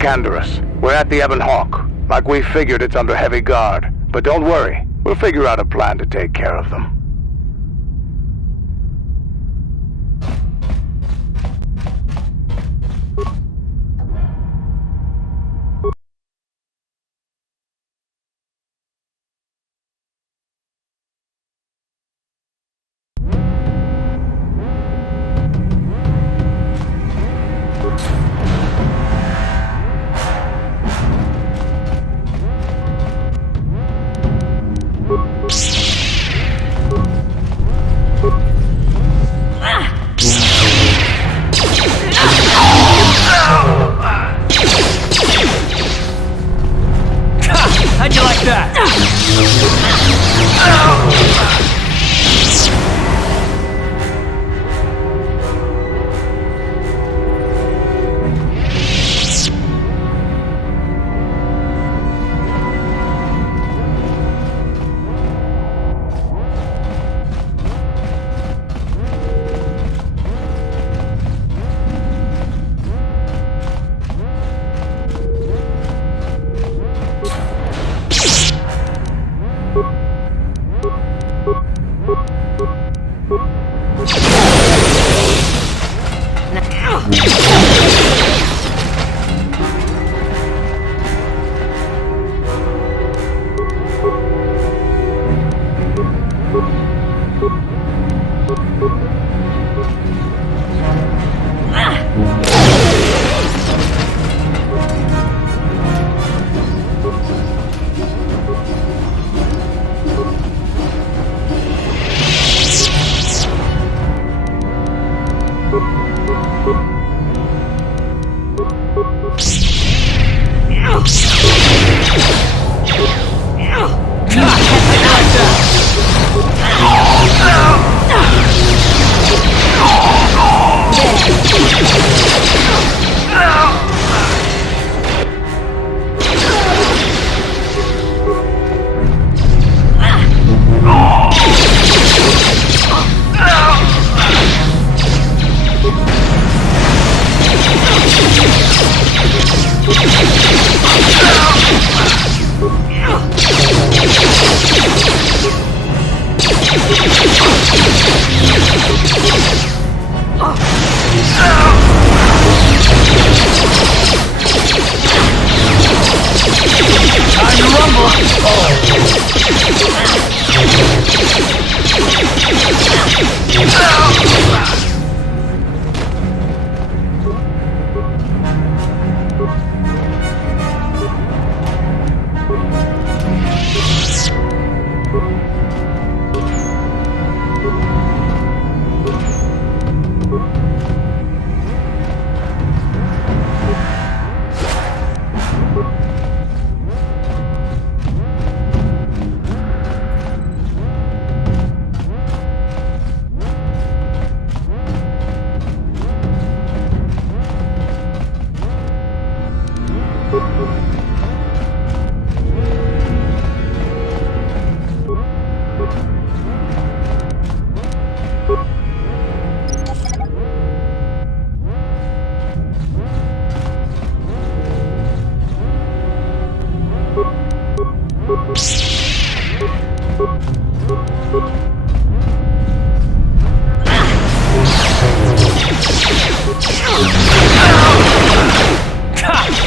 Underoos. We're at the Ebon Hawk. Like we figured, it's under heavy guard. But don't worry, we'll figure out a plan to take care of them. How'd you like that?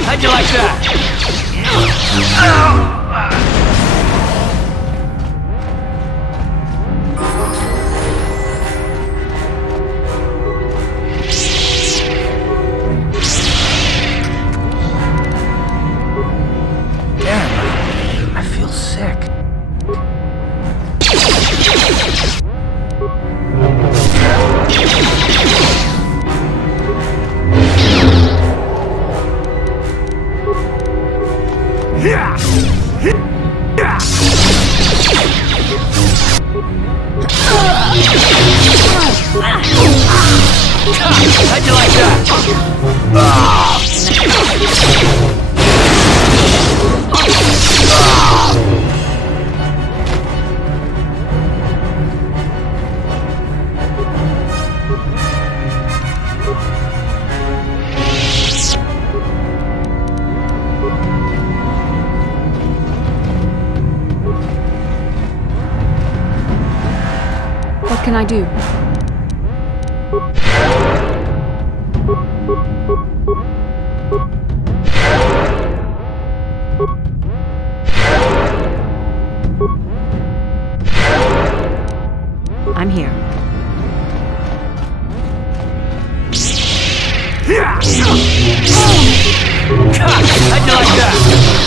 How'd you like that? Damn, I feel sick. How'd you like that? can I do? I'm here. How'd you like that?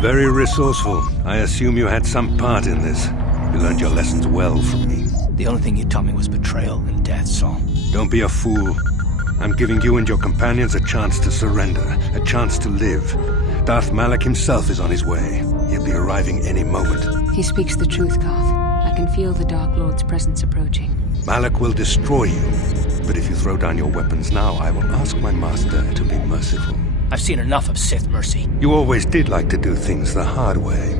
Very resourceful. I assume you had some part in this. You learned your lessons well from me. The only thing you taught me was betrayal and death, Saul. Don't be a fool. I'm giving you and your companions a chance to surrender, a chance to live. Darth Malak himself is on his way. He'll be arriving any moment. He speaks the truth, Carth. I can feel the Dark Lord's presence approaching. Malak will destroy you. But if you throw down your weapons now, I will ask my master to be merciful. I've seen enough of Sith mercy. You always did like to do things the hard way.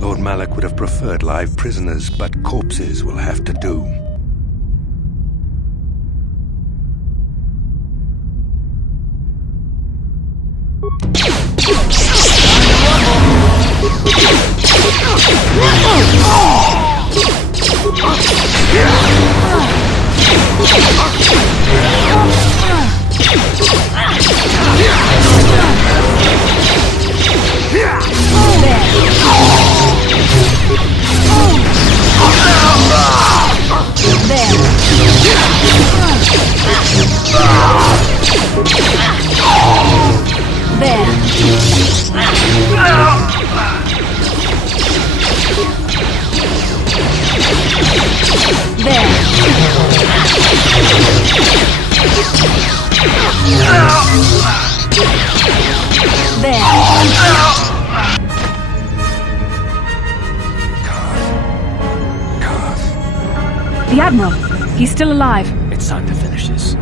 Lord Malak would have preferred live prisoners, but corpses will have to do. The Admiral. He's still alive. It's time to finish this.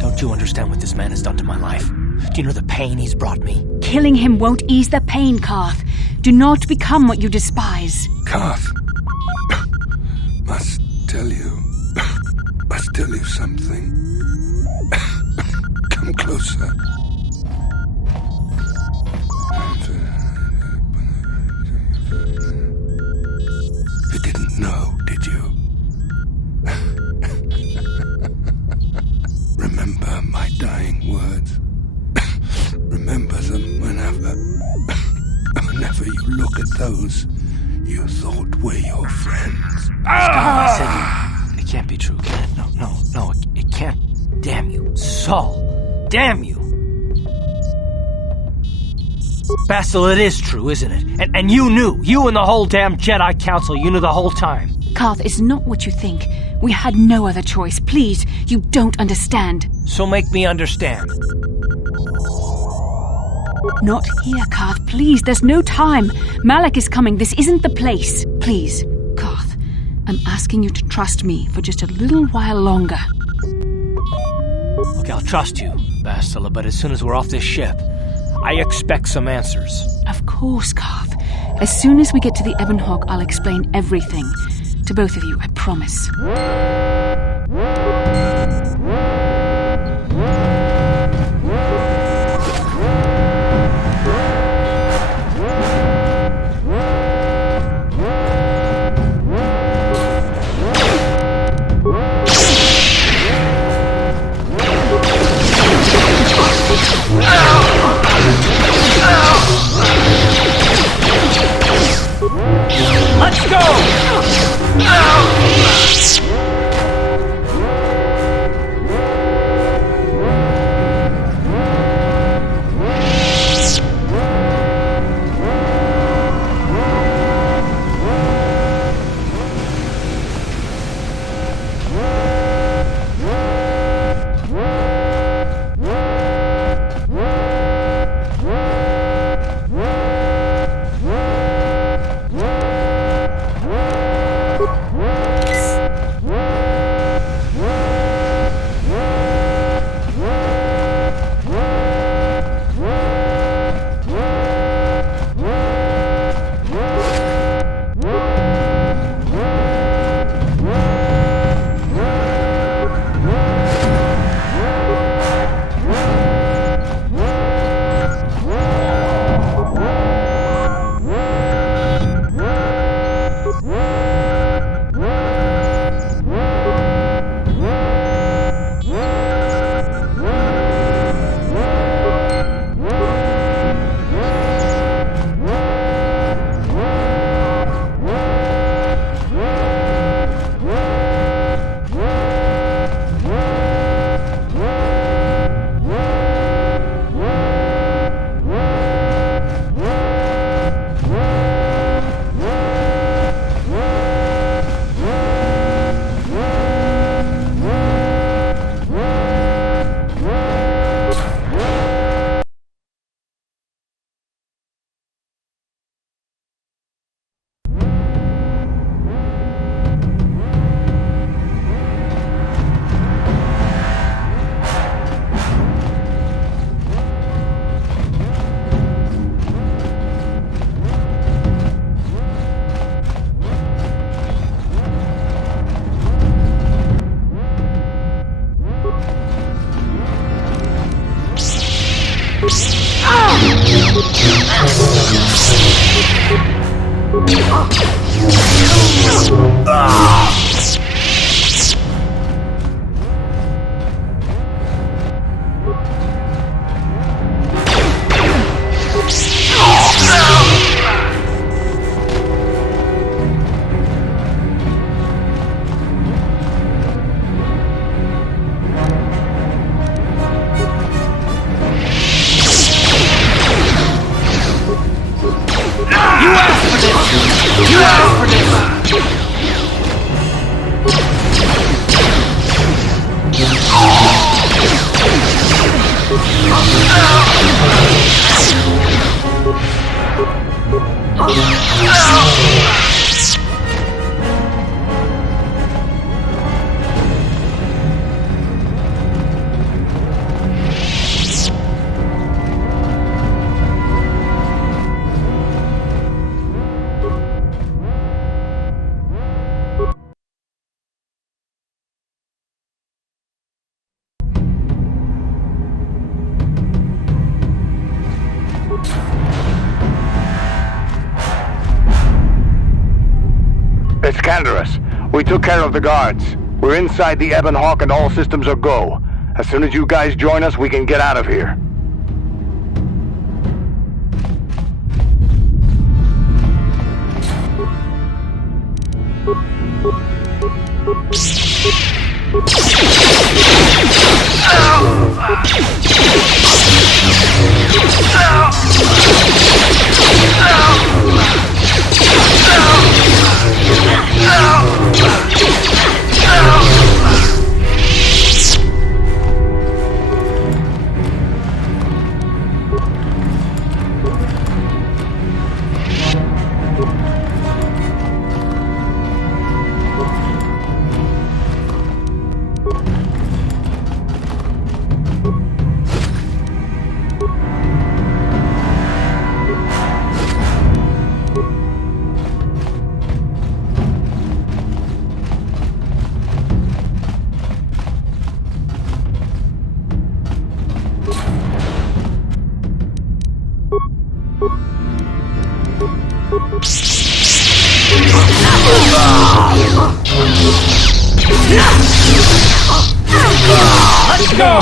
Don't you understand what this man has done to my life? Do you know the pain he's brought me? Killing him won't ease the pain, Carth. Do not become what you despise. Carth, must tell you something. Come closer. You didn't know, did you? Remember my dying words. Remember them whenever you look at those You thought we're your friends. I said it can't be true, can it? No, it can't. Damn you, Saul. Damn you. Bastille, it is true, isn't it? And you knew. You and the whole damn Jedi Council, you knew the whole time. Karth, it's not what you think. We had no other choice. Please, you don't understand. So make me understand. Not here, Karth. Please, there's no time. Malak is coming. This isn't the place. Please, Karth, I'm asking you to trust me for just a little while longer. Okay, I'll trust you, Bastille, but as soon as we're off this ship, I expect some answers. Of course, Karth. As soon as we get to the Ebon Hawk, I'll explain everything. To both of you, I promise. Let's go! It's Underoos. We took care of the guards. We're inside the Ebon Hawk and all systems are go. As soon as you guys join us, we can get out of here. Let's go!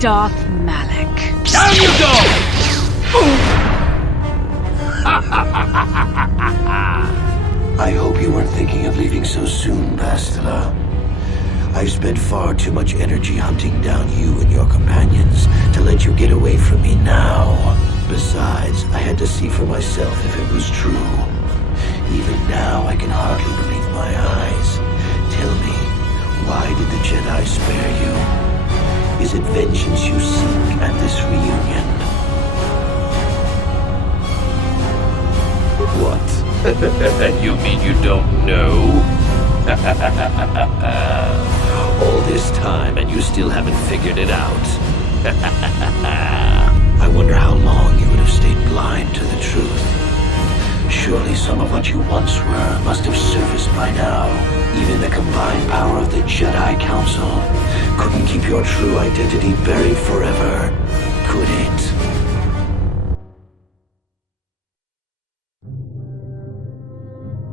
Darth Malak. Down you go! I hope you weren't thinking of leaving so soon, Bastila. I've spent far too much energy hunting down you and your companions to let you get away from me now. Besides, I had to see for myself if it was true. Even now, I can hardly believe my eyes. Tell me, why did the Jedi spare you? Is it vengeance you seek at this reunion? What? You mean you don't know? All this time and you still haven't figured it out? I wonder how long you would have stayed blind to the truth. Surely some of what you once were must have surfaced by now. Even the combined power of the Jedi Council couldn't keep your true identity buried forever, could it?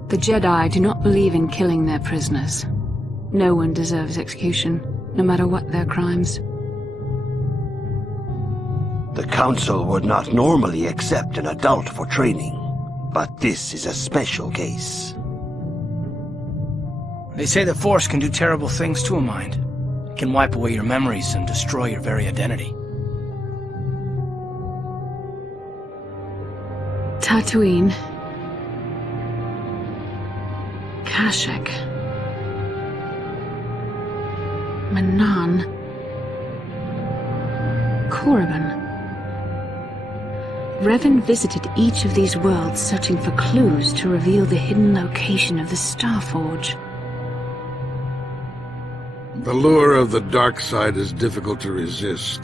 The Jedi do not believe in killing their prisoners. No one deserves execution, no matter what their crimes. The Council would not normally accept an adult for training, but this is a special case. They say the Force can do terrible things to a mind. It can wipe away your memories and destroy your very identity. Tatooine. Kashek. Manan. Korriban. Revan visited each of these worlds searching for clues to reveal the hidden location of the Starforge. The lure of the dark side is difficult to resist.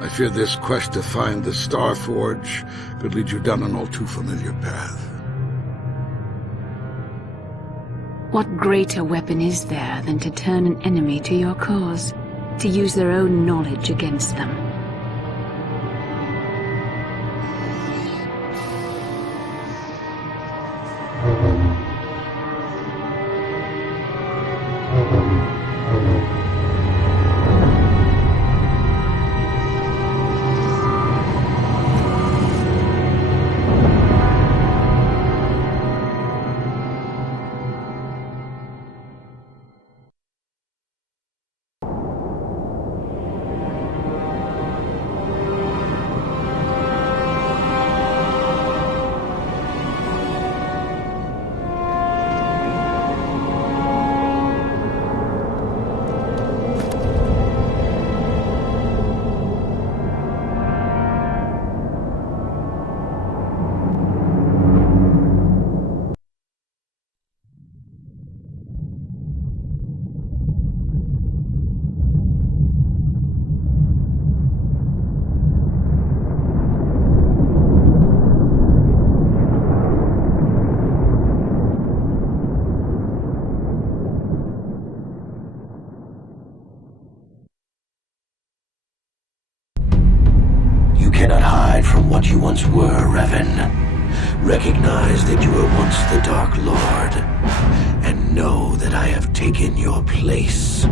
I fear this quest to find the Starforge could lead you down an all too familiar path. What greater weapon is there than to turn an enemy to your cause, to use their own knowledge against them? You cannot hide from what you once were, Revan. Recognize that you were once the Dark Lord, and know that I have taken your place.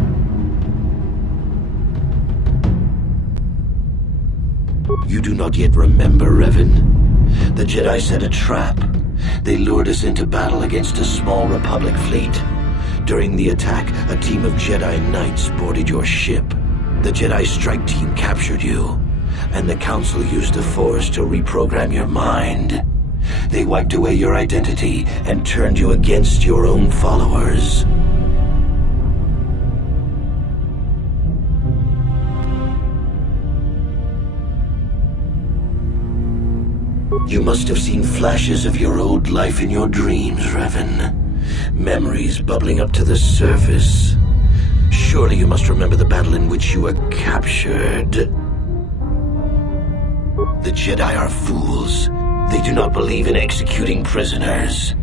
You do not yet remember, Revan. The Jedi set a trap. They lured us into battle against a small Republic fleet. During the attack, a team of Jedi Knights boarded your ship. The Jedi strike team captured you, and the Council used the Force to reprogram your mind. They wiped away your identity and turned you against your own followers. You must have seen flashes of your old life in your dreams, Revan. Memories bubbling up to the surface. Surely you must remember the battle in which you were captured. The Jedi are fools. They do not believe in executing prisoners.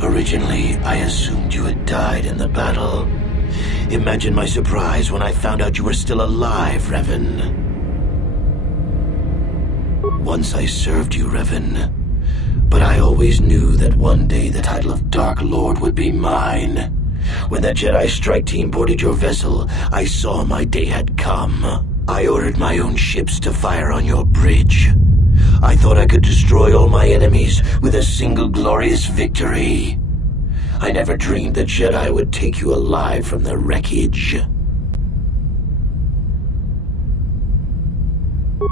Originally, I assumed you had died in the battle. Imagine my surprise when I found out you were still alive, Revan. Once I served you, Revan, but I always knew that one day the title of Dark Lord would be mine. When that Jedi strike team boarded your vessel, I saw my day had come. I ordered my own ships to fire on your bridge. I thought I could destroy all my enemies with a single glorious victory. I never dreamed the Jedi would take you alive from the wreckage.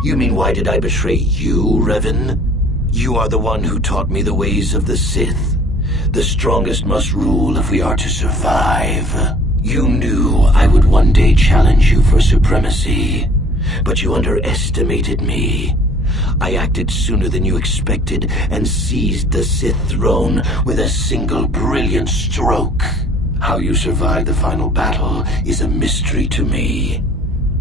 You mean, why did I betray you, Revan? You are the one who taught me the ways of the Sith. The strongest must rule if we are to survive. You knew I would one day challenge you for supremacy, but you underestimated me. I acted sooner than you expected and seized the Sith throne with a single brilliant stroke. How you survived the final battle is a mystery to me.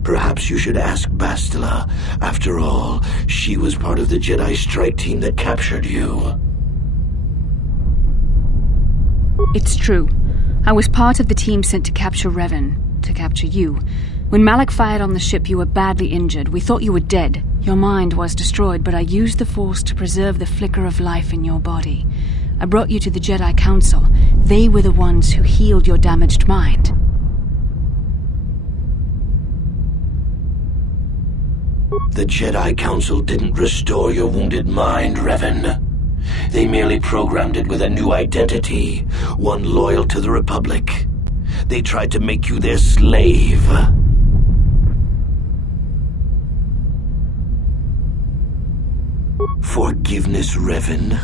Perhaps you should ask Bastila. After all, she was part of the Jedi strike team that captured you. It's true. I was part of the team sent to capture Revan, to capture you. When Malak fired on the ship, you were badly injured. We thought you were dead. Your mind was destroyed, but I used the Force to preserve the flicker of life in your body. I brought you to the Jedi Council. They were the ones who healed your damaged mind. The Jedi Council didn't restore your wounded mind, Revan. They merely programmed it with a new identity, one loyal to the Republic. They tried to make you their slave. Forgiveness, Revan.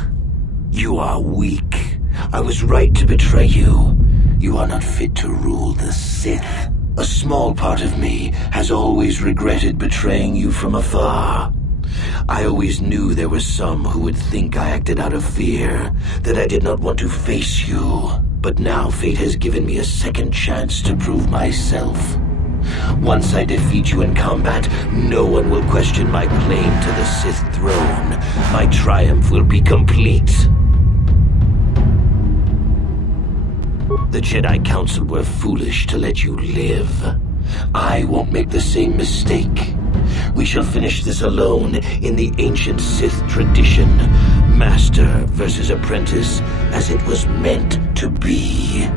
You are weak. I was right to betray you. You are not fit to rule the Sith. A small part of me has always regretted betraying you from afar. I always knew there were some who would think I acted out of fear, that I did not want to face you. But now fate has given me a second chance to prove myself. Once I defeat you in combat, no one will question my claim to the Sith throne. My triumph will be complete. The Jedi Council were foolish to let you live. I won't make the same mistake. We shall finish this alone in the ancient Sith tradition. Master versus apprentice, as it was meant to be.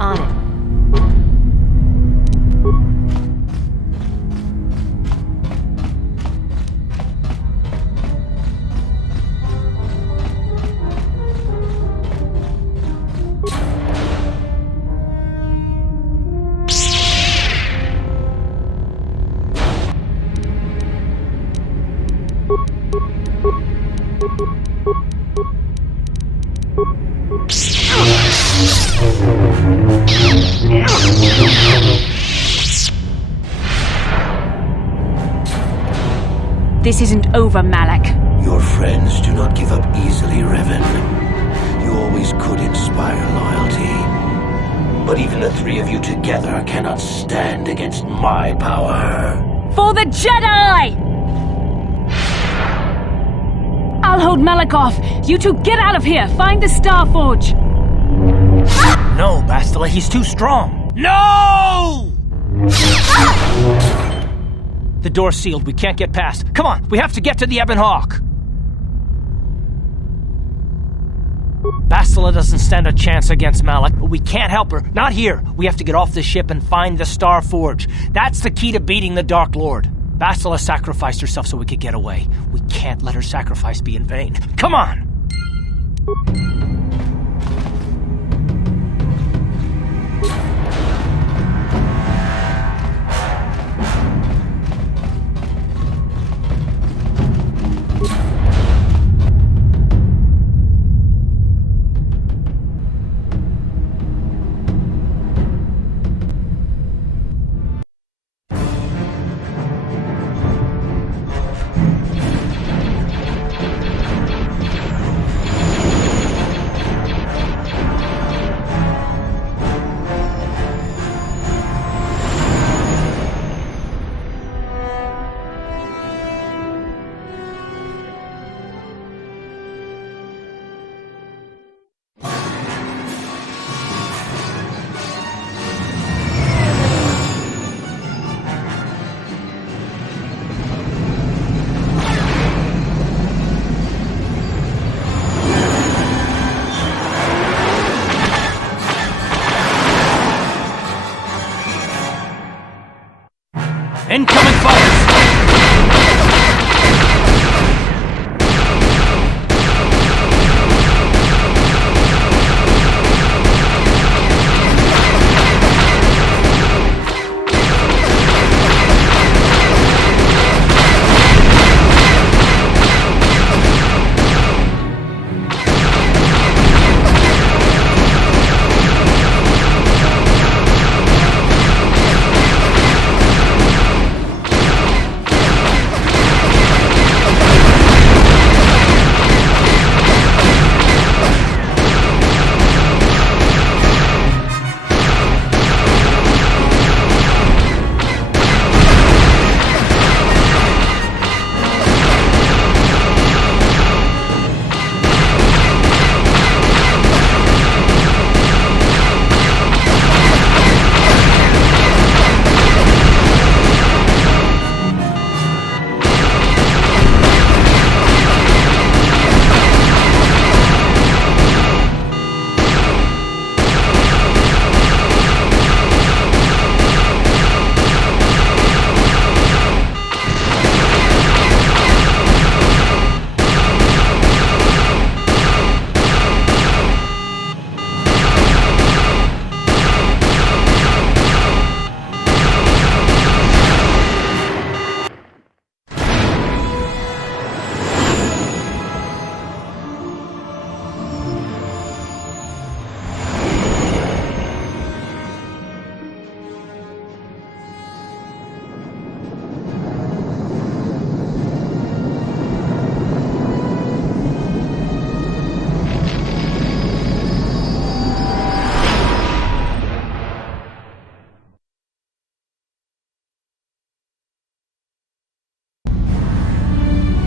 On it. This isn't over, Malak. Your friends do not give up easily, Revan. You always could inspire loyalty. But even the three of you together cannot stand against my power. For the Jedi! I'll hold Malik off. You two get out of here. Find the Star Forge. No, Bastila, he's too strong. No! The door's sealed. We can't get past. Come on, we have to get to the Ebon Hawk. Bastila doesn't stand a chance against Malik, but we can't help her. Not here. We have to get off the ship and find the Star Forge. That's the key to beating the Dark Lord. Bastila sacrificed herself so we could get away. We can't let her sacrifice be in vain. Come on! Incoming fighters!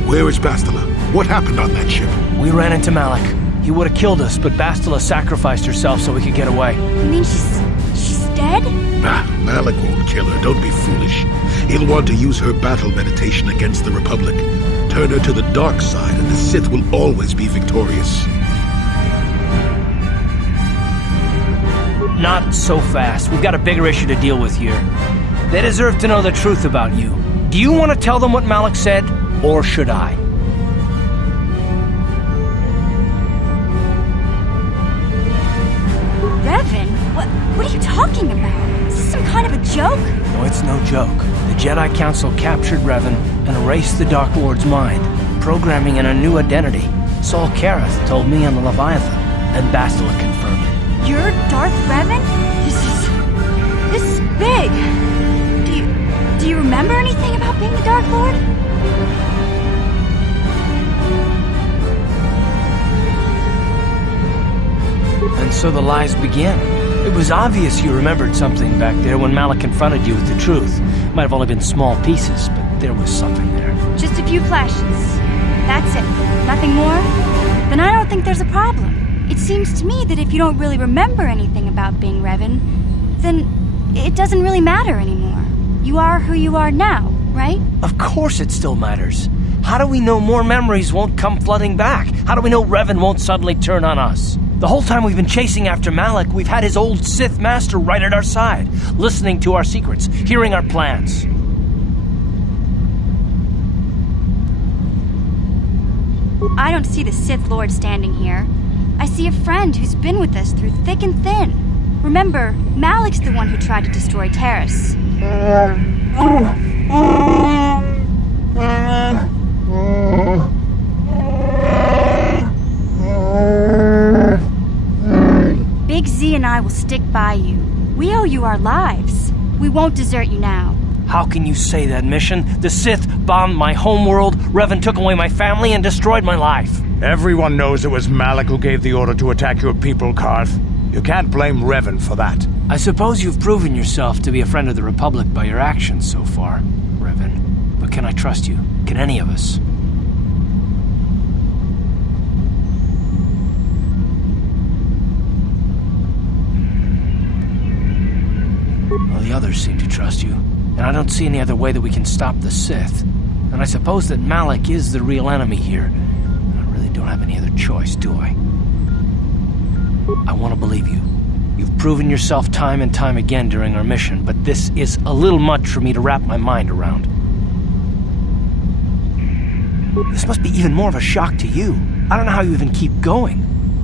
Where is Bastila? What happened on that ship? We ran into Malik. He would have killed us, but Bastila sacrificed herself so we could get away. You mean she's dead? Nah, Malik won't kill her. Don't be foolish. He'll want to use her battle meditation against the Republic. Turn her to the dark side, and the Sith will always be victorious. Not so fast. We've got a bigger issue to deal with here. They deserve to know the truth about you. Do you want to tell them what Malik said, or should I? Revan? What are you talking about? Is this some kind of a joke? No, it's no joke. The Jedi Council captured Revan and erased the Dark Lord's mind, programming in a new identity. Saul Karath told me on the Leviathan, and Bastila confirmed it. You're Darth Revan? This is big. Do you remember anything about being the Dark Lord? And so the lies began. It was obvious you remembered something back there when Malik confronted you with the truth. Might have only been small pieces, but there was something there. Just a few flashes. That's it. Nothing more? Then I don't think there's a problem. It seems to me that if you don't really remember anything about being Revan, then it doesn't really matter anymore. You are who you are now, right? Of course it still matters. How do we know more memories won't come flooding back? How do we know Revan won't suddenly turn on us? The whole time we've been chasing after Malak, we've had his old Sith master right at our side, listening to our secrets, hearing our plans. I don't see the Sith Lord standing here. I see a friend who's been with us through thick and thin. Remember, Malak's the one who tried to destroy Terrace. Big Z and I will stick by you. We owe you our lives. We won't desert you now. How can you say that, Mission? The Sith bombed my homeworld, Revan took away my family, and destroyed my life. Everyone knows it was Malak who gave the order to attack your people, Karth. You can't blame Revan for that. I suppose you've proven yourself to be a friend of the Republic by your actions so far, Revan. But can I trust you? Can any of us? Well, the others seem to trust you, and I don't see any other way that we can stop the Sith. And I suppose that Malak is the real enemy here. I really don't have any other choice, do I? I want to believe you. You've proven yourself time and time again during our mission, but this is a little much for me to wrap my mind around. This must be even more of a shock to you. I don't know how you even keep going.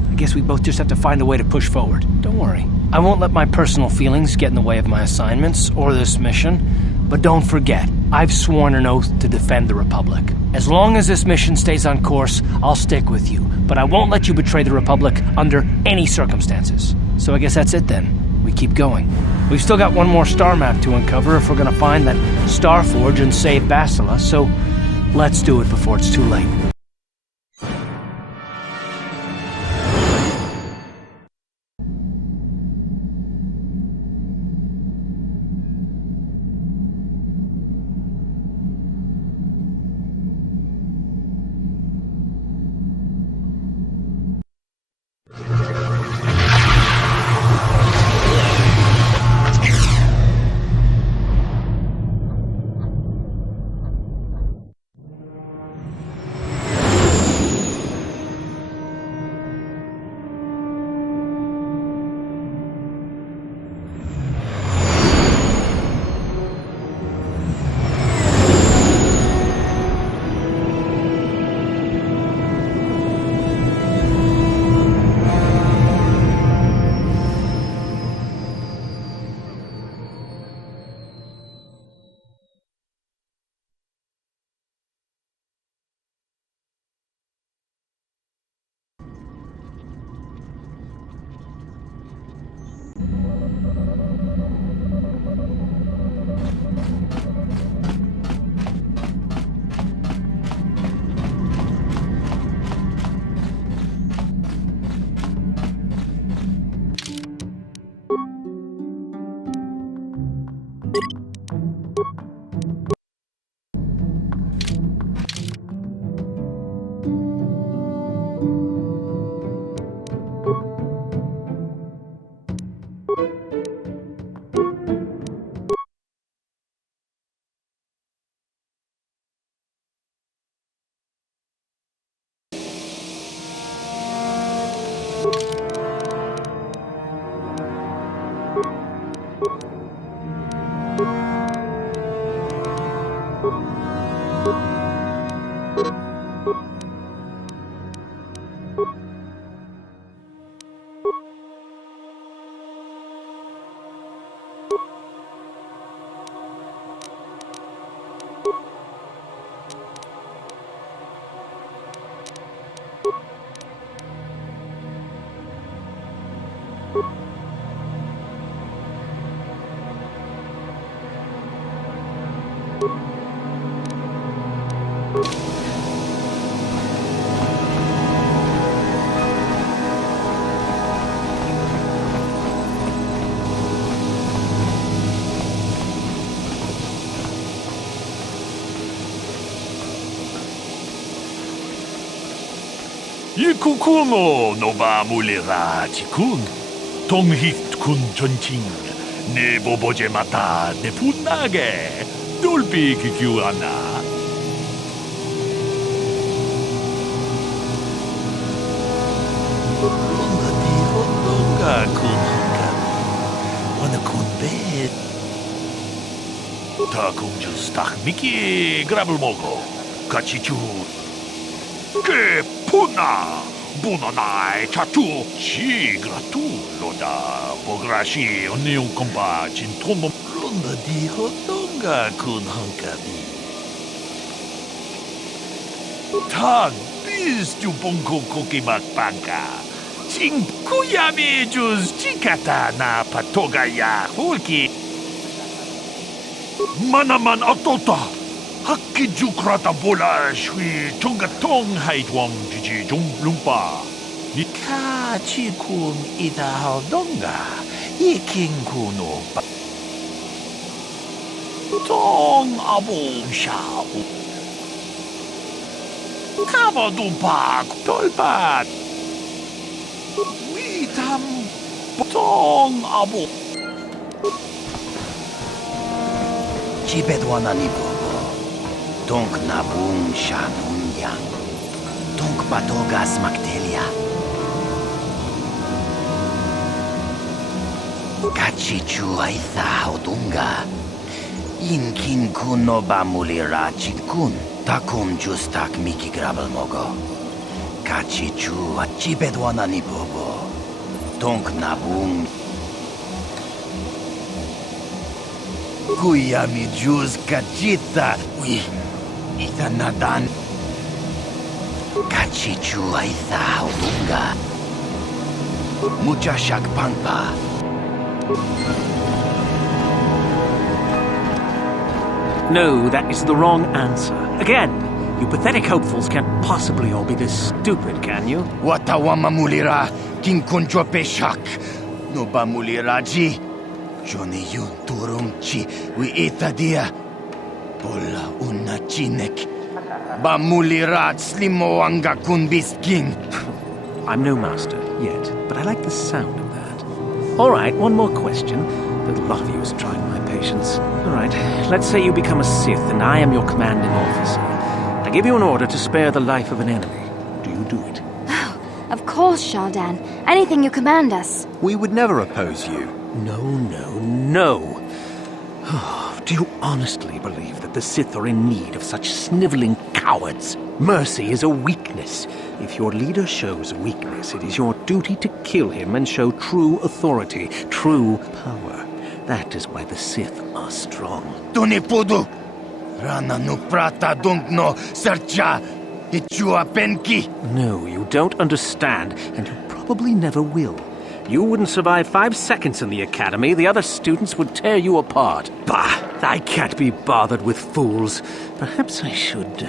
I guess we both just have to find a way to push forward. Don't worry. I won't let my personal feelings get in the way of my assignments or this mission. But don't forget, I've sworn an oath to defend the Republic. As long as this mission stays on course, I'll stick with you. But I won't let you betray the Republic under any circumstances. So I guess that's it then. We keep going. We've still got one more star map to uncover if we're gonna find that Star Forge and save Bastila, so let's do it before it's too late. Ikukuno no ba mulira chikun. Donghit kun chonching. Ne boboje mata ne punage. Dolpi kikiwana. Lunga di hondonga kun hankami. Wana kun bed. Ta kumjus tak miki grabel mogo. Kachichu. Ke puna. Bunanai chatu. Chi gratu loda. Bograshi onion komba chintomo. Lunga di hondonga kun hankami. Tag bis tu bonko kokimak banka. Ching kuyami juz chikata na patogaya hulki. Manaman atota. Hakki jukrata bola shui chongatong haitwang jiji lumpa. Nika chikun ida haldonga. Iking kuno ba. Tong abong shao. Kama dumpa tolpat. Witam tong abo. Chibedwana ni bobo. Donk nabung shanun yang. Donk patogas maktelia. Kachichu aitha odunga. Inkin kuno bamulira chinkun. Takum justak miki grabel mogo. Kachichu chibedwana ni bobo. Donk nabung. Kuyami juz kachita. Ui, ita nadan. Kachichu aitha odunga. Mucha shakpangpa. No, that is the wrong answer. Again, you pathetic hopefuls can't possibly all be this stupid, can you? Watawama mulira, kinkunjo peshak. No ba muliraji. Johnny yun turungchi, wi itadia. Pola una chinek. Ba mulirat slimo anga kunbisking. I'm no master, yet, but I like the sound of that. All right, one more question. The lot of you is trying my patience. All right, let's say you become a Sith and I am your commanding officer. I give you an order to spare the life of an enemy. Do you do it? Of course, Shaldan. Anything you command us. We would never oppose you. No, no, no. Do you honestly believe that the Sith are in need of such sniveling cowards? Mercy is a weakness. If your leader shows weakness, it is your duty to kill him and show true authority, true power. That is why the Sith are strong. Tunipudu! Rana no prata dunkno sercha ichua penki. No, you don't understand, and you probably never will. You wouldn't survive 5 seconds in the academy. The other students would tear you apart. Bah! I can't be bothered with fools. Perhaps I should,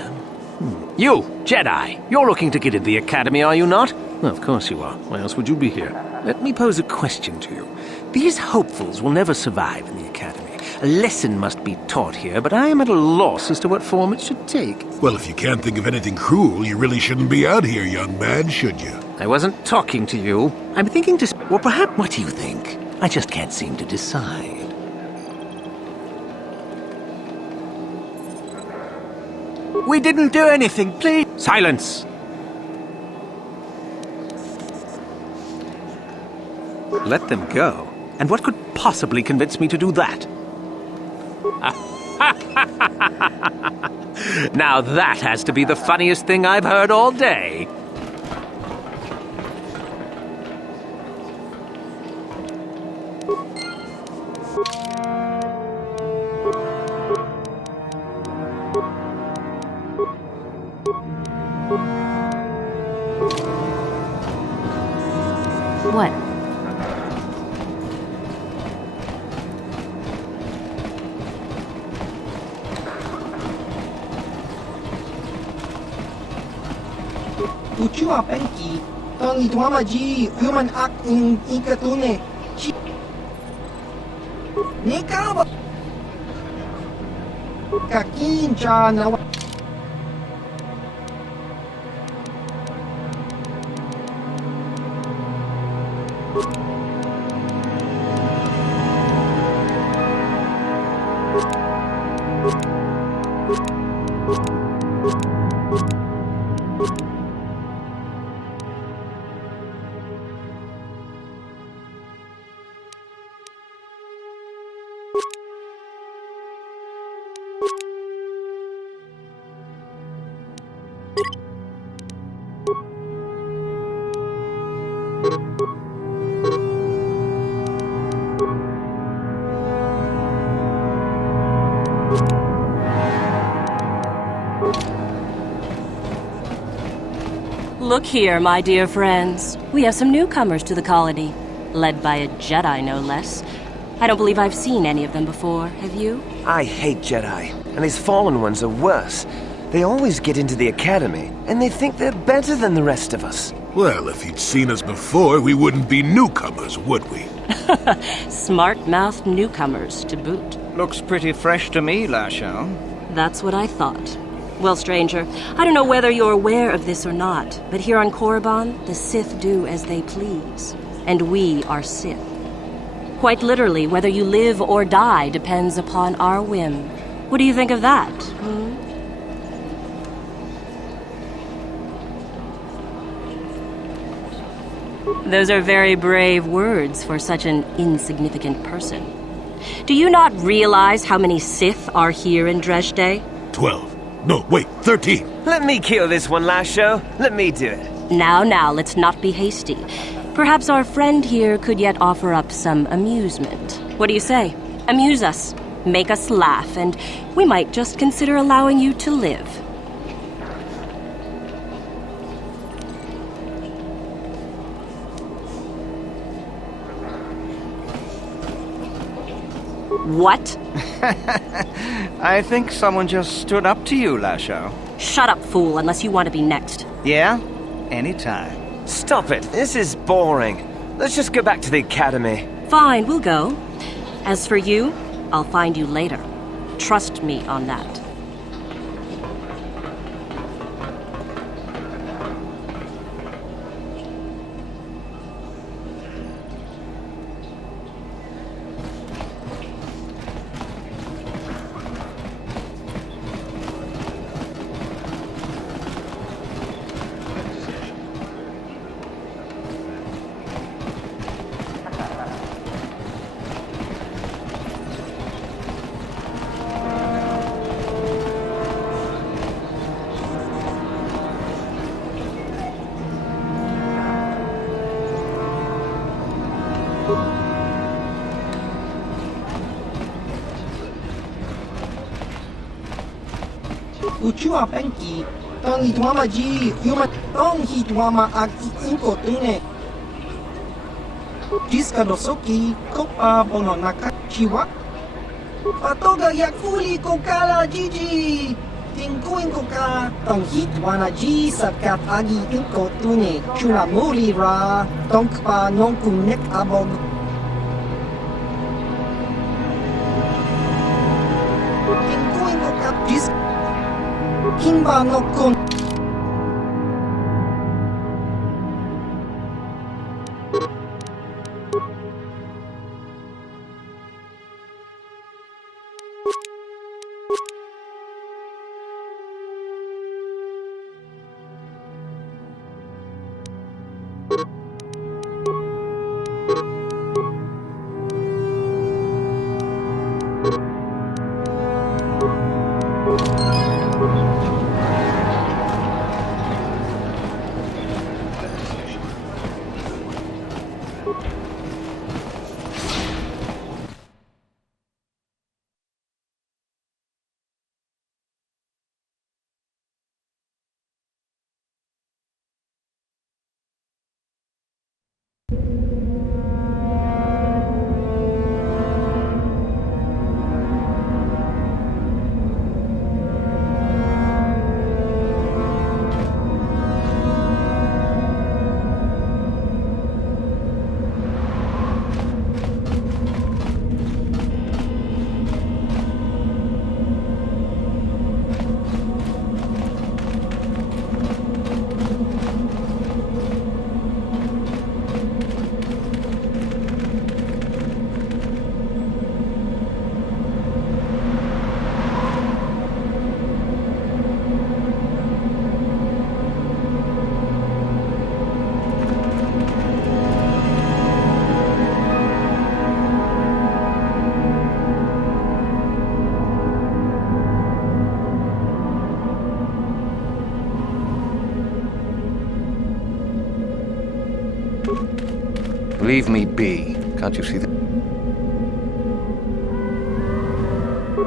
You, Jedi! You're looking to get in the academy, are you not? Well, of course you are. Why else would you be here? Let me pose a question to you. These hopefuls will never survive in the academy. A lesson must be taught here, but I am at a loss as to what form it should take. Well, if you can't think of anything cruel, you really shouldn't be out here, young man, should you? I wasn't talking to you. I'm thinking to... Well, perhaps... What do you think? I just can't seem to decide. We didn't do anything, please. Silence! Let them go? And what could possibly convince me to do that? Now that has to be the funniest thing I've heard all day. What? Uchiwa penki, tong itwama ji human act in ikatune. Nikawa kakincha na Look here, my dear friends. We have some newcomers to the colony, led by a Jedi, no less. I don't believe I've seen any of them before, have you? I hate Jedi, and these fallen ones are worse. They always get into the academy, and they think they're better than the rest of us. Well, if he'd seen us before, we wouldn't be newcomers, would we? Smart-mouthed newcomers, to boot. Looks pretty fresh to me, Lasho. That's what I thought. Well, stranger, I don't know whether you're aware of this or not, but here on Korriban, the Sith do as they please. And we are Sith. Quite literally, whether you live or die depends upon our whim. What do you think of that, Those are very brave words for such an insignificant person. Do you not realize how many Sith are here in Dresde? 12. No, wait, 13. Let me kill this one, Lasho. Let me do it. Now, let's not be hasty. Perhaps our friend here could yet offer up some amusement. What do you say? Amuse us, make us laugh, and we might just consider allowing you to live. What? I think someone just stood up to you, Lasho. Shut up, fool, unless you want to be next. Yeah? Anytime. Stop it. This is boring. Let's just go back to the academy. Fine, we'll go. As for you, I'll find you later. Trust me on that. Uchua penki, tangi tuama ji, human tong hi tuama aki inko tune. Jiska dosoki, kopa bono nakachiwa. Patoga yak fuli kokala jiji. Tingkuin koka, tong hi tuana ji sakat agi inko tune. Chula muli ra, tong pa nongkum nek abog. Tingkuin koka, jiska. Kimba no kun. Leave me be. Can't you see that?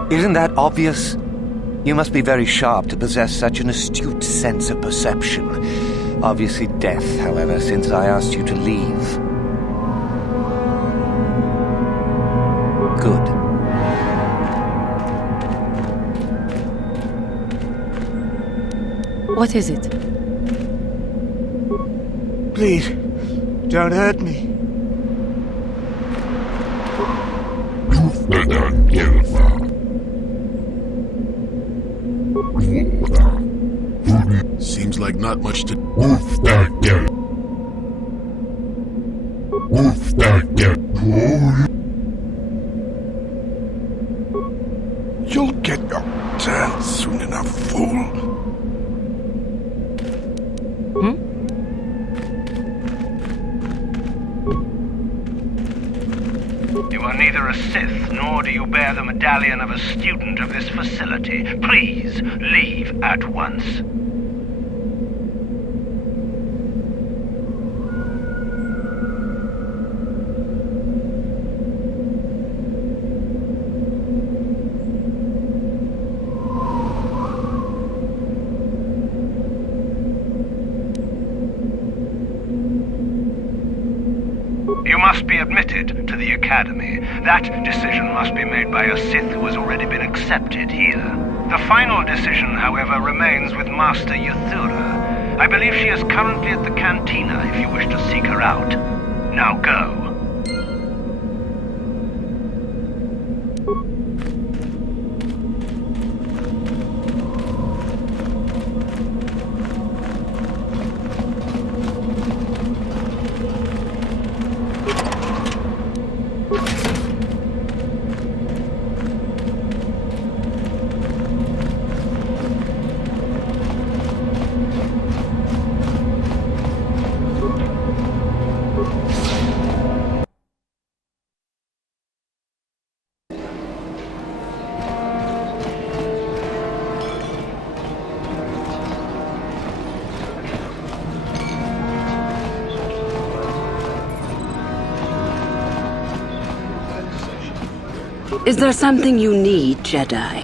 Isn't that obvious? You must be very sharp to possess such an astute sense of perception. Obviously death, however, since I asked you to leave. Good. What is it? Please, don't hurt me. Seems like not much to... You'll get your turn soon enough, fool. You are neither a Sith, nor do you bear the medallion of a student of this facility. Please, leave at once. You must be admitted to the Academy. That decision must be made by a Sith who has already been accepted here. The final decision, however, remains with Master Yuthura. I believe she is currently at the cantina if you wish to seek her out. Now go. Is there something you need, Jedi?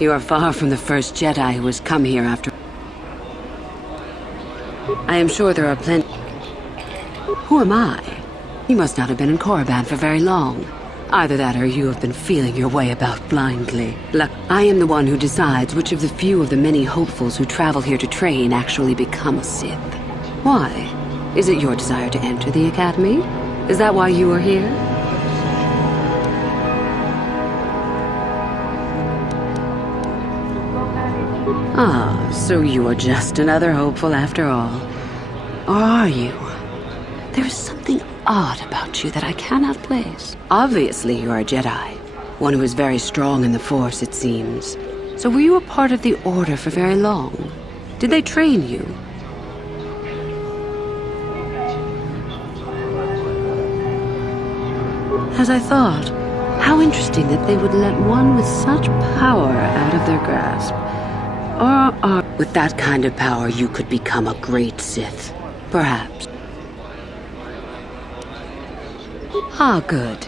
You are far from the first Jedi who has come here after... I am sure there are plenty... Who am I? You must not have been in Korriban for very long. Either that or you have been feeling your way about blindly. Look, I am the one who decides which of the few of the many hopefuls who travel here to train actually become a Sith. Why? Is it your desire to enter the Academy? Is that why you are here? Ah, so you are just another hopeful after all. Or are you? There is something odd about you that I cannot place. Obviously, you are a Jedi. One who is very strong in the Force, it seems. So were you a part of the Order for very long? Did they train you? As I thought, how interesting that they would let one with such power out of their grasp. Or with that kind of power, you could become a great Sith. Perhaps. Ah, good.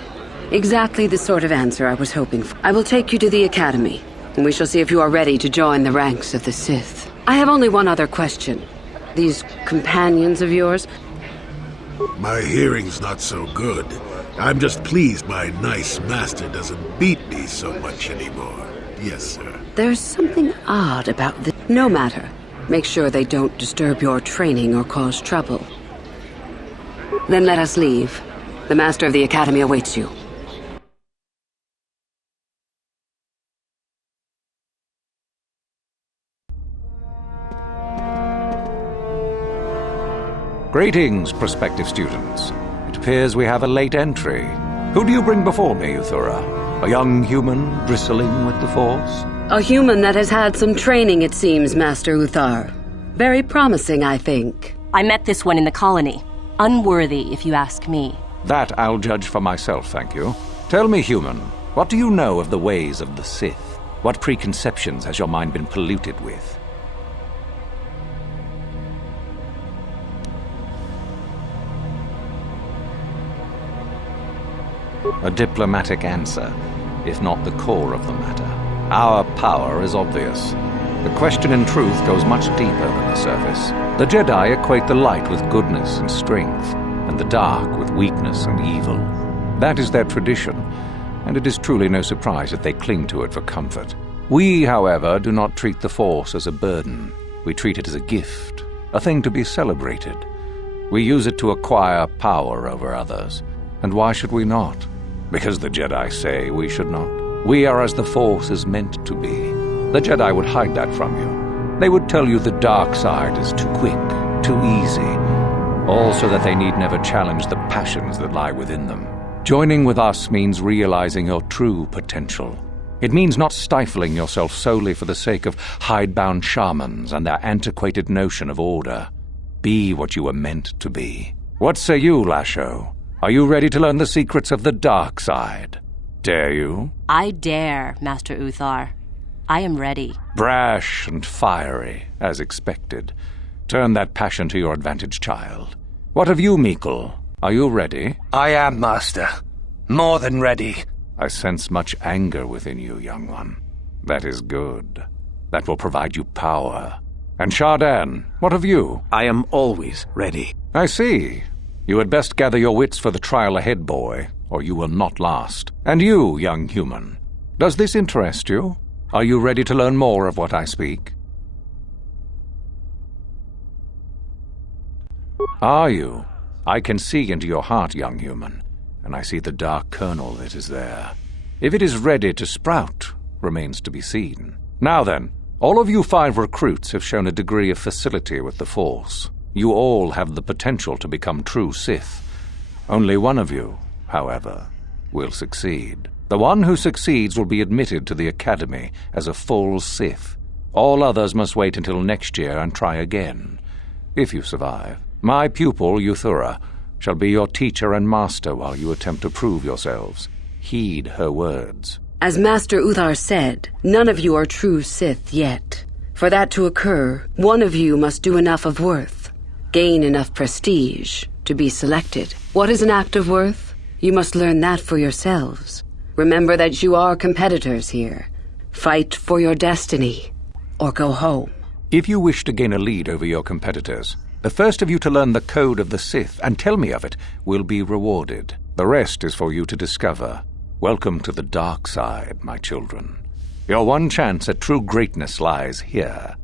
Exactly the sort of answer I was hoping for. I will take you to the Academy, and we shall see if you are ready to join the ranks of the Sith. I have only one other question. These companions of yours... My hearing's not so good. I'm just pleased my nice master doesn't beat me so much anymore. Yes, sir. There's something odd about this. No matter. Make sure they don't disturb your training or cause trouble. Then let us leave. The Master of the Academy awaits you. Greetings, prospective students. It appears we have a late entry. Who do you bring before me, Yuthura? A young human bristling with the Force? A human that has had some training, it seems, Master Uthar. Very promising, I think. I met this one in the colony. Unworthy, if you ask me. That I'll judge for myself, thank you. Tell me, human, what do you know of the ways of the Sith? What preconceptions has your mind been polluted with? A diplomatic answer, if not the core of the matter. Our power is obvious. The question in truth goes much deeper than the surface. The Jedi equate the light with goodness and strength, and the dark with weakness and evil. That is their tradition, and it is truly no surprise that they cling to it for comfort. We, however, do not treat the Force as a burden. We treat it as a gift, a thing to be celebrated. We use it to acquire power over others. And why should we not? Because the Jedi say we should not. We are as the Force is meant to be. The Jedi would hide that from you. They would tell you the dark side is too quick, too easy, all so that they need never challenge the passions that lie within them. Joining with us means realizing your true potential. It means not stifling yourself solely for the sake of hidebound shamans and their antiquated notion of order. Be what you were meant to be. What say you, Lasho? Are you ready to learn the secrets of the dark side? Dare you? I dare, Master Uthar. I am ready. Brash and fiery, as expected. Turn that passion to your advantage, child. What of you, Meekle? Are you ready? I am, Master. More than ready. I sense much anger within you, young one. That is good. That will provide you power. And Shardan, what of you? I am always ready. I see. You had best gather your wits for the trial ahead, boy, or you will not last. And you, young human, does this interest you? Are you ready to learn more of what I speak? Are you? I can see into your heart, young human, and I see the dark kernel that is there. If it is ready to sprout, remains to be seen. Now then, all of you 5 recruits have shown a degree of facility with the Force. You all have the potential to become true Sith. Only one of you, however, will succeed. The one who succeeds will be admitted to the Academy as a full Sith. All others must wait until next year and try again, if you survive. My pupil, Euthura, shall be your teacher and master while you attempt to prove yourselves. Heed her words. As Master Uthar said, none of you are true Sith yet. For that to occur, one of you must do enough of worth, gain enough prestige, to be selected. What is an act of worth? You must learn that for yourselves. Remember that you are competitors here. Fight for your destiny, or go home. If you wish to gain a lead over your competitors, the first of you to learn the code of the Sith and tell me of it will be rewarded. The rest is for you to discover. Welcome to the dark side, my children. Your one chance at true greatness lies here.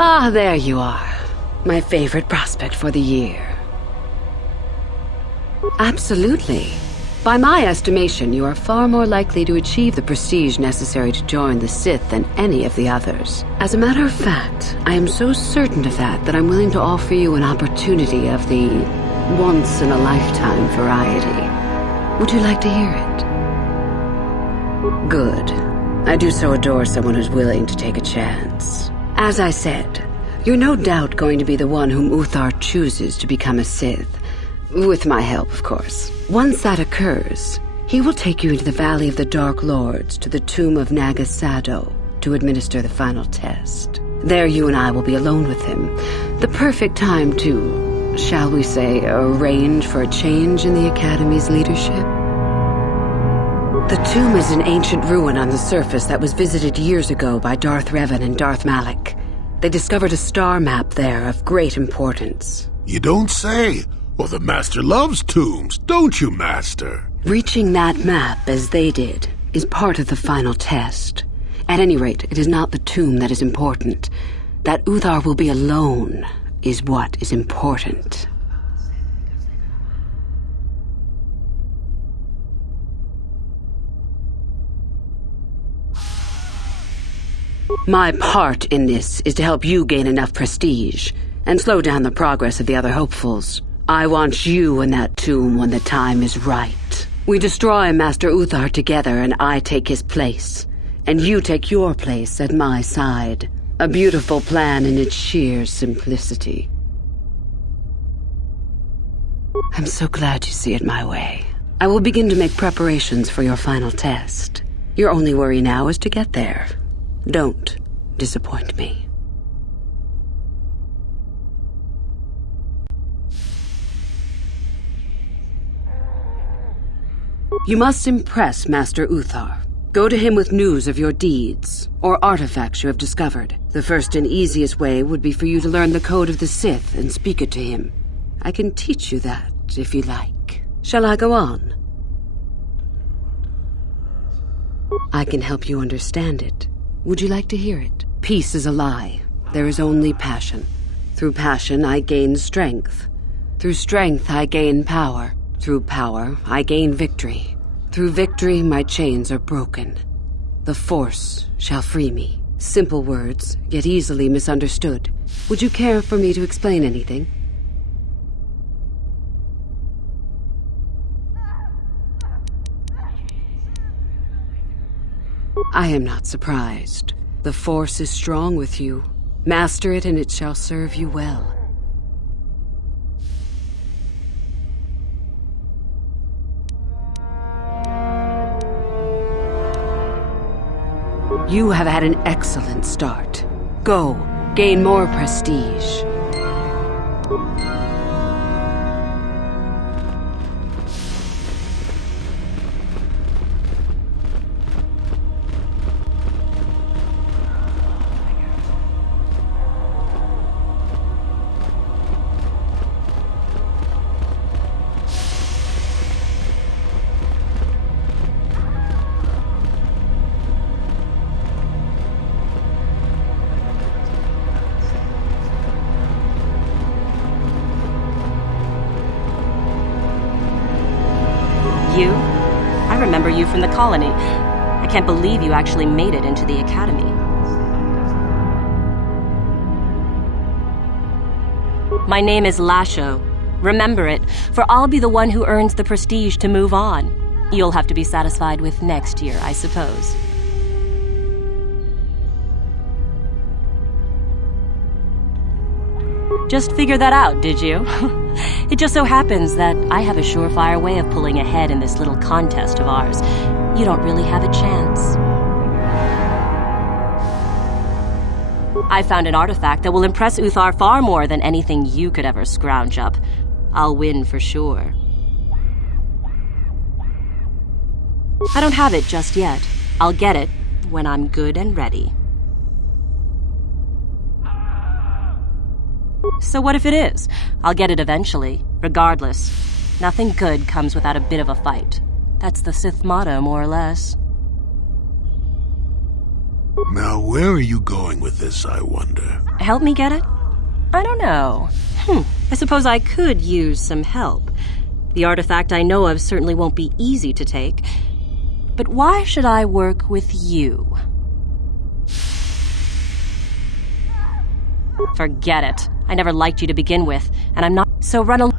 Ah, there you are. My favorite prospect for the year. Absolutely. By my estimation, you are far more likely to achieve the prestige necessary to join the Sith than any of the others. As a matter of fact, I am so certain of that I'm willing to offer you an opportunity of the once-in-a-lifetime variety. Would you like to hear it? Good. I do so adore someone who's willing to take a chance. As I said, you're no doubt going to be the one whom Uthar chooses to become a Sith. With my help, of course. Once that occurs, he will take you into the Valley of the Dark Lords to the tomb of Nagasado to administer the final test. There you and I will be alone with him. The perfect time to, shall we say, arrange for a change in the Academy's leadership. The tomb is an ancient ruin on the surface that was visited years ago by Darth Revan and Darth Malak. They discovered a star map there of great importance. You don't say. Well, the Master loves tombs, don't you, Master? Reaching that map, as they did, is part of the final test. At any rate, it is not the tomb that is important. That Uthar will be alone is what is important. My part in this is to help you gain enough prestige and slow down the progress of the other hopefuls. I want you in that tomb when the time is right. We destroy Master Uthar together and I take his place. And you take your place at my side. A beautiful plan in its sheer simplicity. I'm so glad you see it my way. I will begin to make preparations for your final test. Your only worry now is to get there. Don't disappoint me. You must impress Master Uthar. Go to him with news of your deeds, or artifacts you have discovered. The first and easiest way would be for you to learn the code of the Sith and speak it to him. I can teach you that, if you like. Shall I go on? I can help you understand it. Would you like to hear it? Peace is a lie. There is only passion. Through passion, I gain strength. Through strength, I gain power. Through power, I gain victory. Through victory, my chains are broken. The Force shall free me. Simple words, yet easily misunderstood. Would you care for me to explain anything? I am not surprised. The Force is strong with you. Master it and it shall serve you well. You have had an excellent start. Go, gain more prestige. You? I remember you from the colony. I can't believe you actually made it into the academy. My name is Lasho. Remember it, for I'll be the one who earns the prestige to move on. You'll have to be satisfied with next year, I suppose. Just figured that out, did you? It just so happens that I have a surefire way of pulling ahead in this little contest of ours. You don't really have a chance. I found an artifact that will impress Uthar far more than anything you could ever scrounge up. I'll win for sure. I don't have it just yet. I'll get it when I'm good and ready. So what if it is? I'll get it eventually, regardless. Nothing good comes without a bit of a fight. That's the Sith motto, more or less. Now, where are you going with this, I wonder? Help me get it? I don't know. I suppose I could use some help. The artifact I know of certainly won't be easy to take. But why should I work with you? Forget it. I never liked you to begin with, and I'm not... So run a...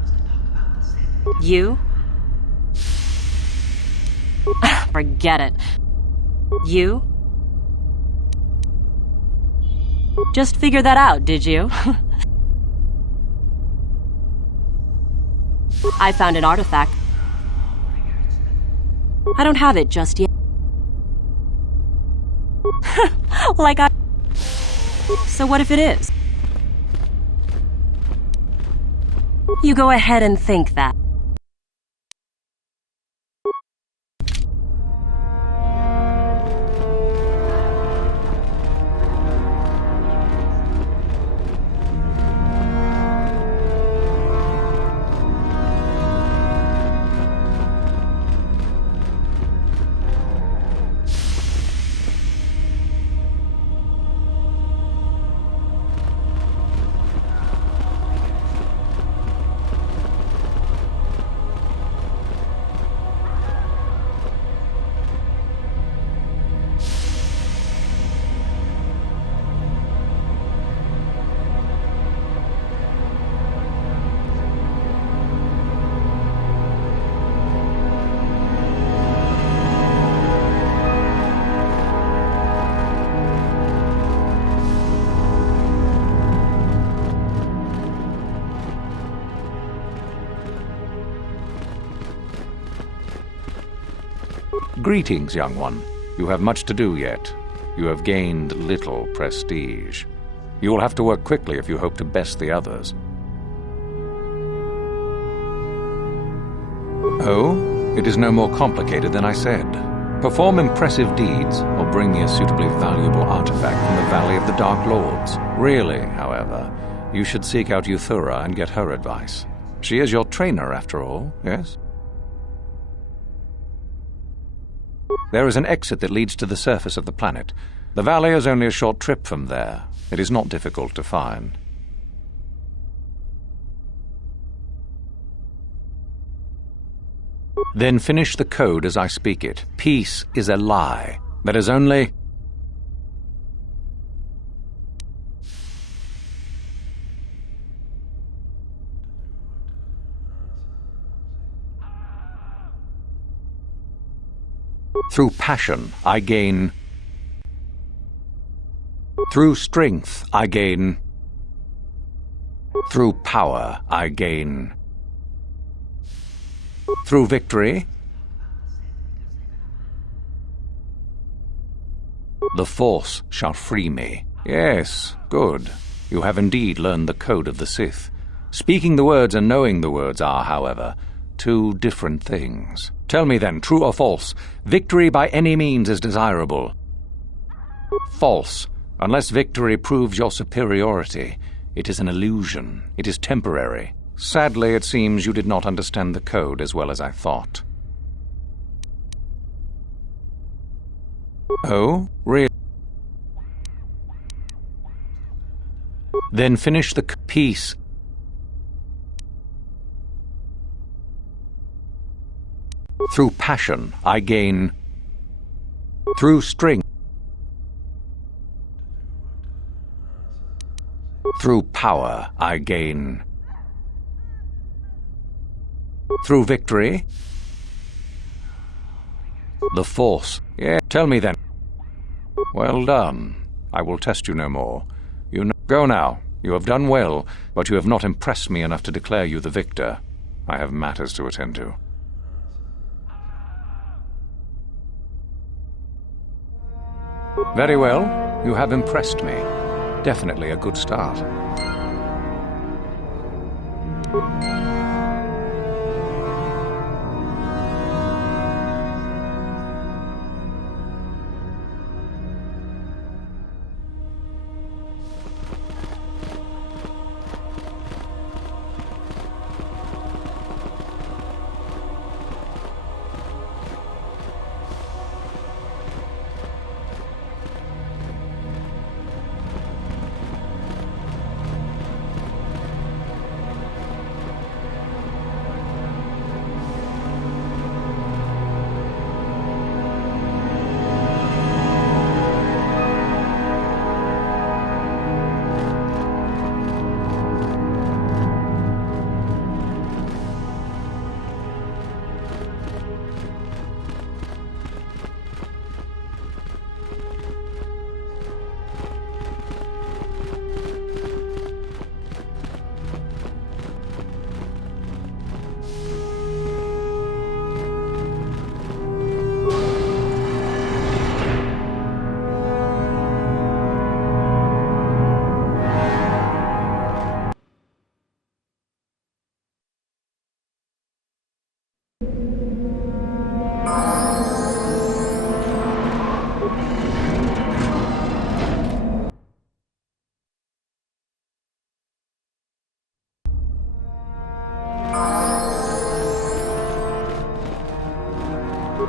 You? Forget it. You? Just figured that out, did you? I found an artifact. I don't have it just yet. Like I... So what if it is? You go ahead and think that. Greetings, young one. You have much to do yet. You have gained little prestige. You will have to work quickly if you hope to best the others. Oh, it is no more complicated than I said. Perform impressive deeds, or bring me a suitably valuable artifact from the Valley of the Dark Lords. Really, however, you should seek out Euthura and get her advice. She is your trainer, after all, yes? There is an exit that leads to the surface of the planet. The valley is only a short trip from there. It is not difficult to find. Then finish the code as I speak it. Peace is a lie. That is only... Through passion, I gain... Through strength, I gain... Through power, I gain... Through victory, the Force shall free me. Yes, good. You have indeed learned the code of the Sith. Speaking the words and knowing the words are, however, two different things. Tell me then, true or false, victory by any means is desirable. False. Unless victory proves your superiority, it is an illusion. It is temporary. Sadly, it seems you did not understand the code as well as I thought. Oh, really? Then finish the piece. Through passion, I gain... Through strength. Through power, I gain... Through victory, the Force. Yeah, tell me then. Well done. I will test you no more. You know. Go now. You have done well, but you have not impressed me enough to declare you the victor. I have matters to attend to. Very well. You have impressed me. Definitely a good start.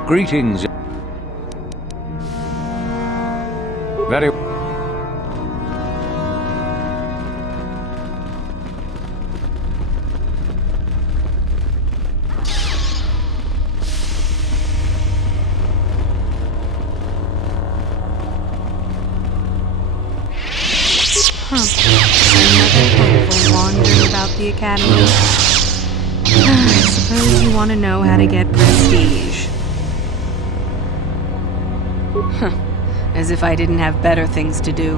Greetings. Very... Another wandering about the academy. I suppose you want to know how to get prestige. As if I didn't have better things to do.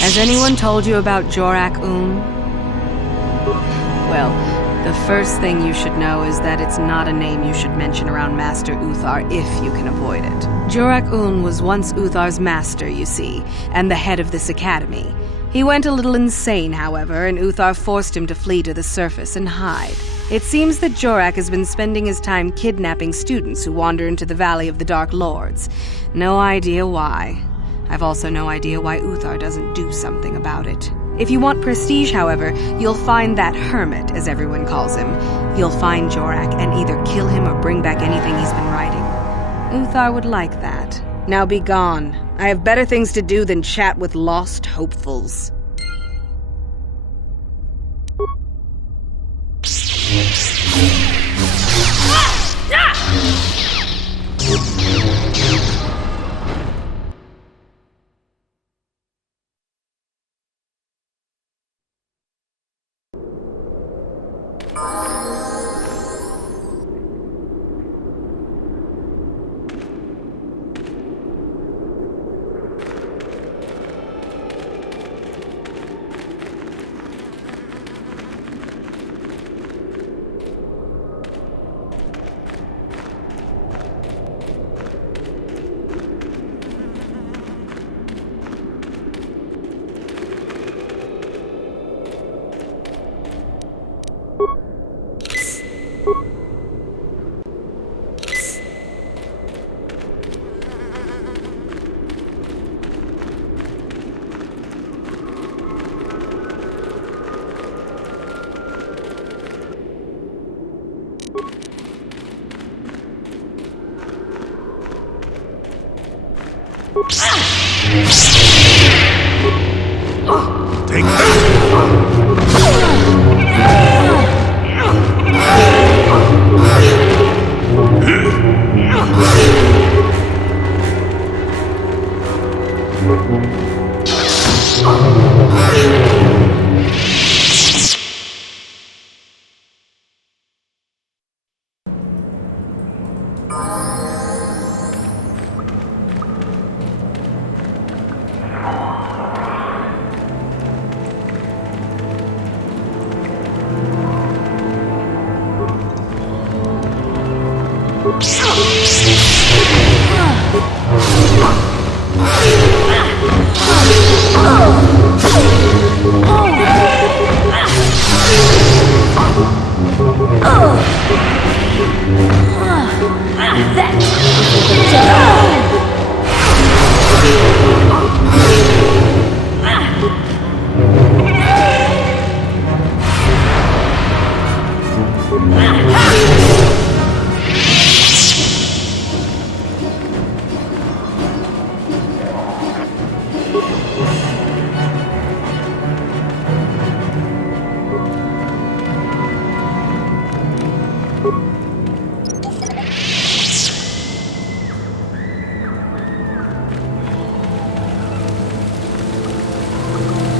Has anyone told you about Jorak Well, The first thing you should know is that it's not a name you should mention around Master Uthar if you can avoid it. Jorak-Un was once Uthar's master, you see, and the head of this academy. He went a little insane, however, and Uthar forced him to flee to the surface and hide. It seems that Jorak has been spending his time kidnapping students who wander into the Valley of the Dark Lords. No idea why. I've also no idea why Uthar doesn't do something about it. If you want prestige, however, you'll find that hermit, as everyone calls him. You'll find Jorak and either kill him or bring back anything he's been writing. Uthar would like that. Now be gone. I have better things to do than chat with lost hopefuls. Take that!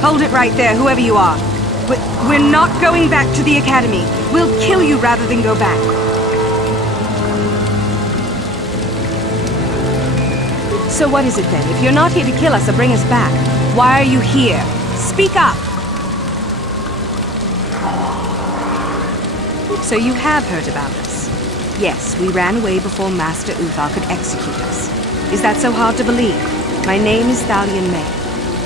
Hold it right there, whoever you are. We're not going back to the academy. We'll kill you rather than go back. So what is it then? If you're not here to kill us or bring us back, why are you here? Speak up! So you have heard about us. Yes, we ran away before Master Uthar could execute us. Is that so hard to believe? My name is Thalion May.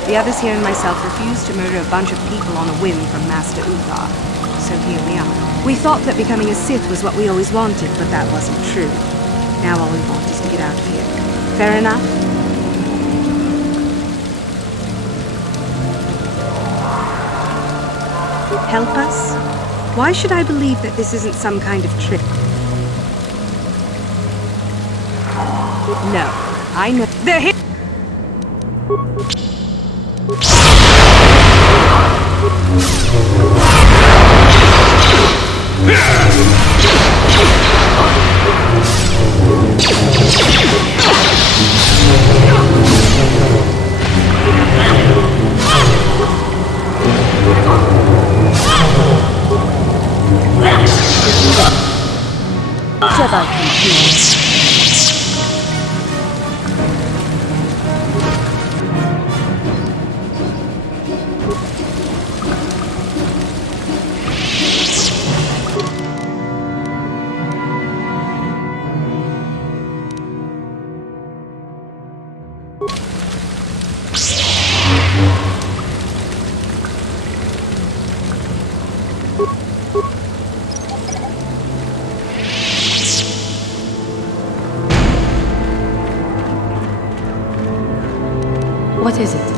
The others here and myself refused to murder a bunch of people on a whim from Master Uthar. So here we are. We thought that becoming a Sith was what we always wanted, but that wasn't true. Now all we want is to get out of here. Fair enough? Help us? Why should I believe that this isn't some kind of trick? No, I know. They're here! Jedi confused. What is it?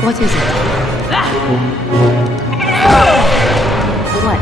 What is it? What?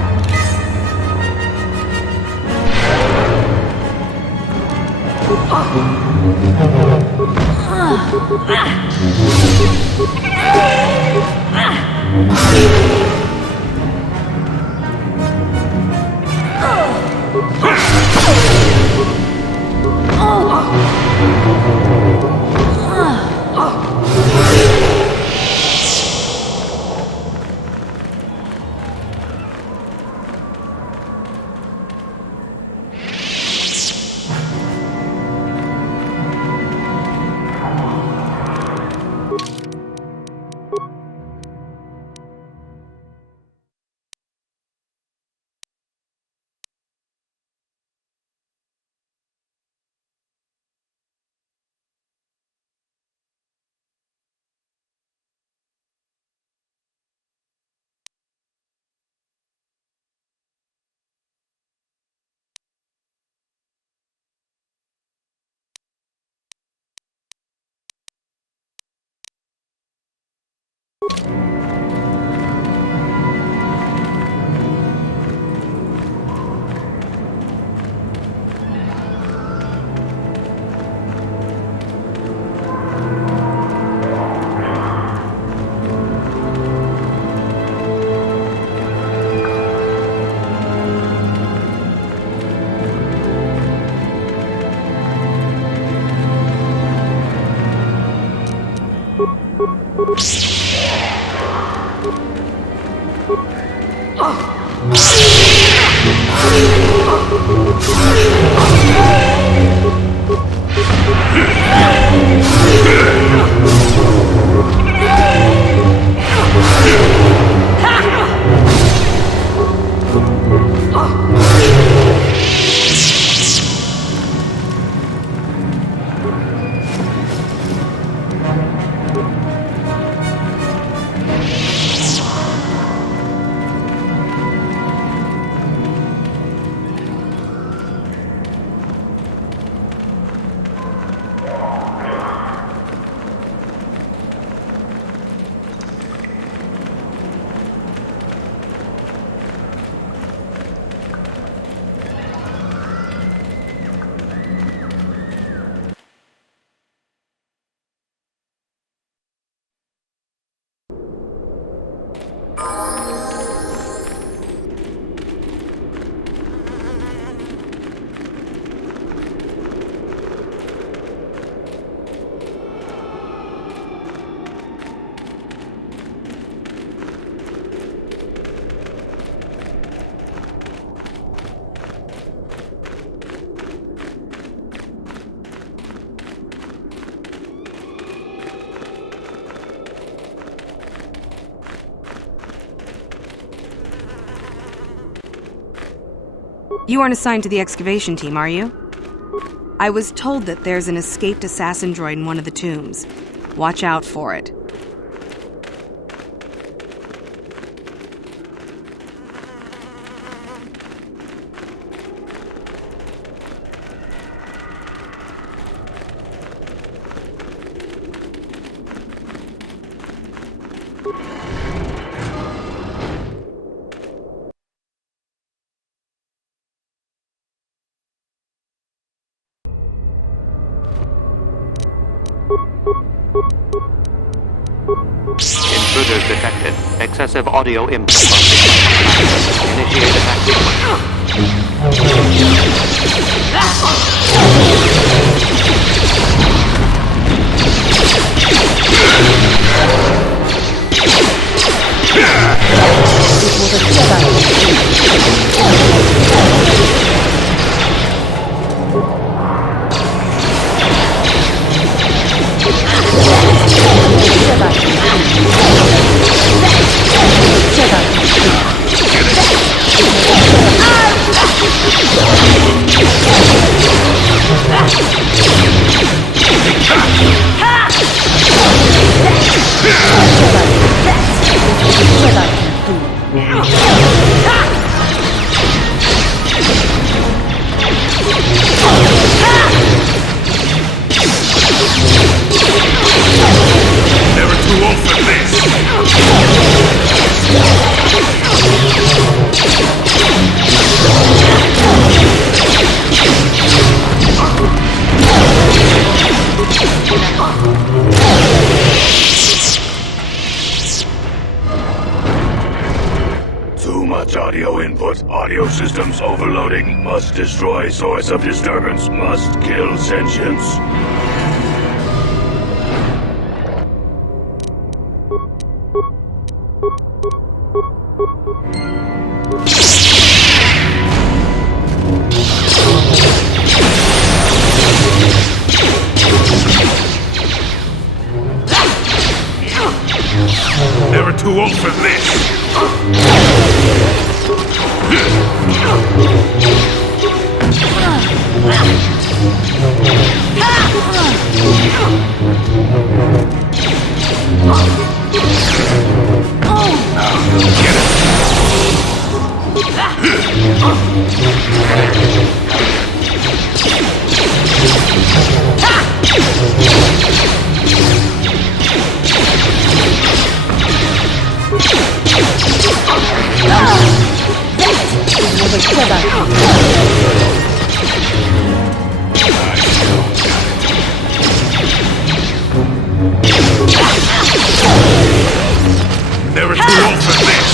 You aren't assigned to the excavation team, are you? I was told that there's an escaped assassin droid in one of the tombs. Watch out for it. Intruders detected. Excessive audio input. Initiate attack Never too old for this! Too much audio input. Audio systems overloading. Must destroy source of disturbance. Must kill sentience. Never too old for this! Never too old for this!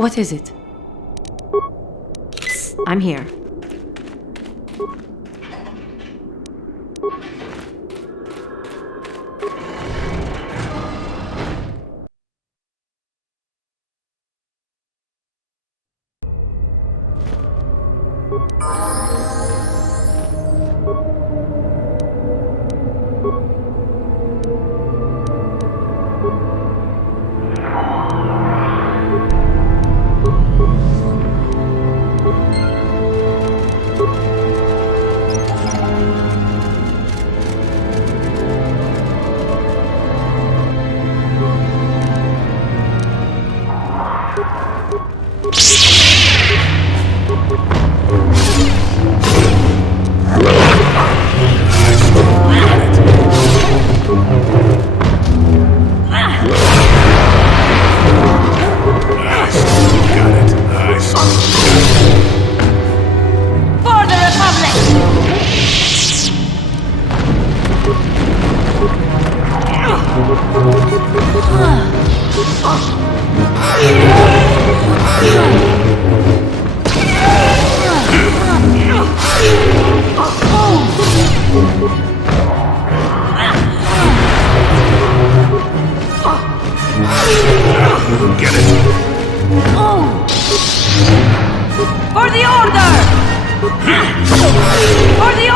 What is it? I'm here. Get it! For the Order! For the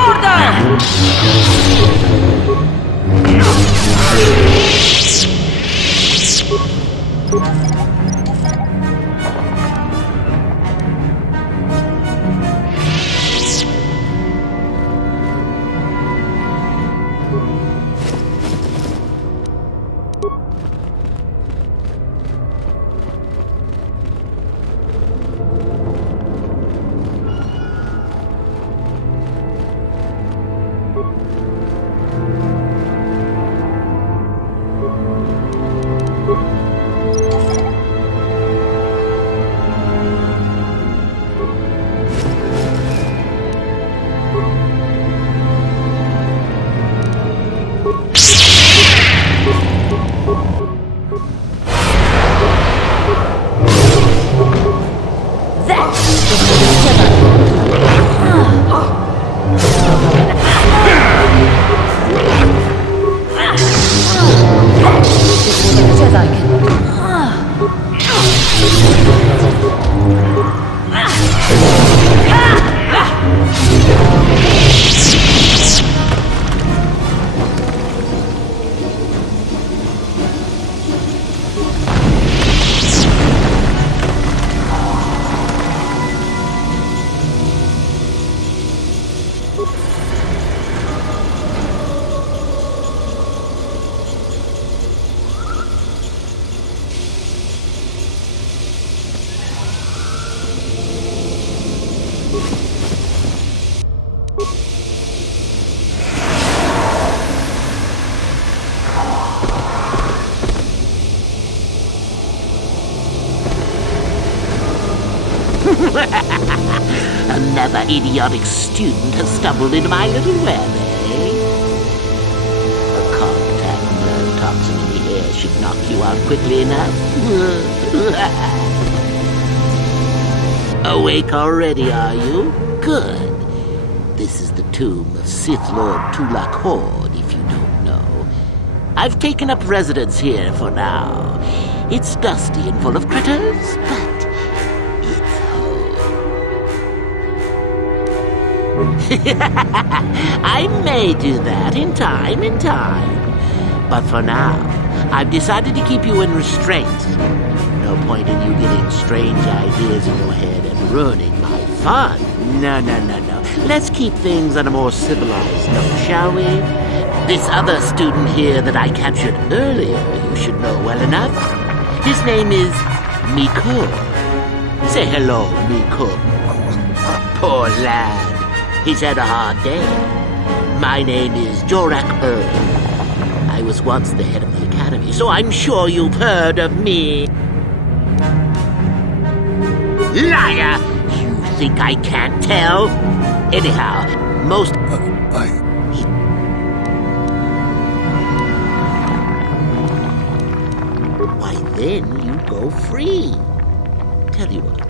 Another idiotic student has stumbled into my little web, eh? A contact nerve toxin in the air should knock you out quickly enough. Awake already, are you? Good. This is the tomb of Sith Lord Tulak Horde, if you don't know. I've taken up residence here for now. It's dusty and full of critters, but I may do that in time. But for now, I've decided to keep you in restraint. No point in you getting strange ideas in your head and ruining my fun. No. Let's keep things on a more civilized note, shall we? This other student here that I captured earlier, you should know well enough. His name is Miku. Say hello, Miku. Poor lad. He's had a hard day. My name is Jorak I was once the head of the academy, so I'm sure you've heard of me. Liar! You think I can't tell? Anyhow, most... Why then you go free. Tell you what,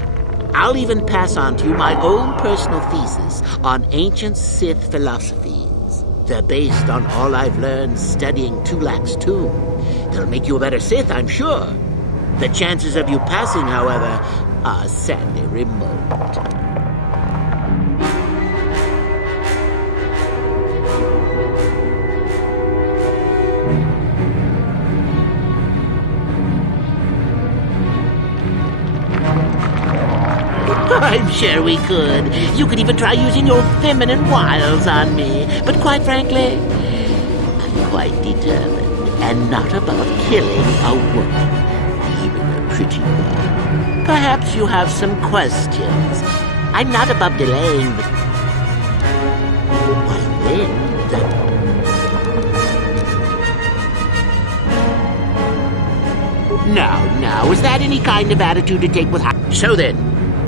I'll even pass on to you my own personal thesis on ancient Sith philosophies. They're based on all I've learned studying Tulak's tomb. They'll make you a better Sith, I'm sure. The chances of you passing, however, are sadly remote. I'm sure we could. You could even try using your feminine wiles on me. But quite frankly, I'm quite determined and not above killing a woman, even a pretty one. Perhaps you have some questions. I'm not above delaying, but... Why then, Now, is that any kind of attitude to take with... So then,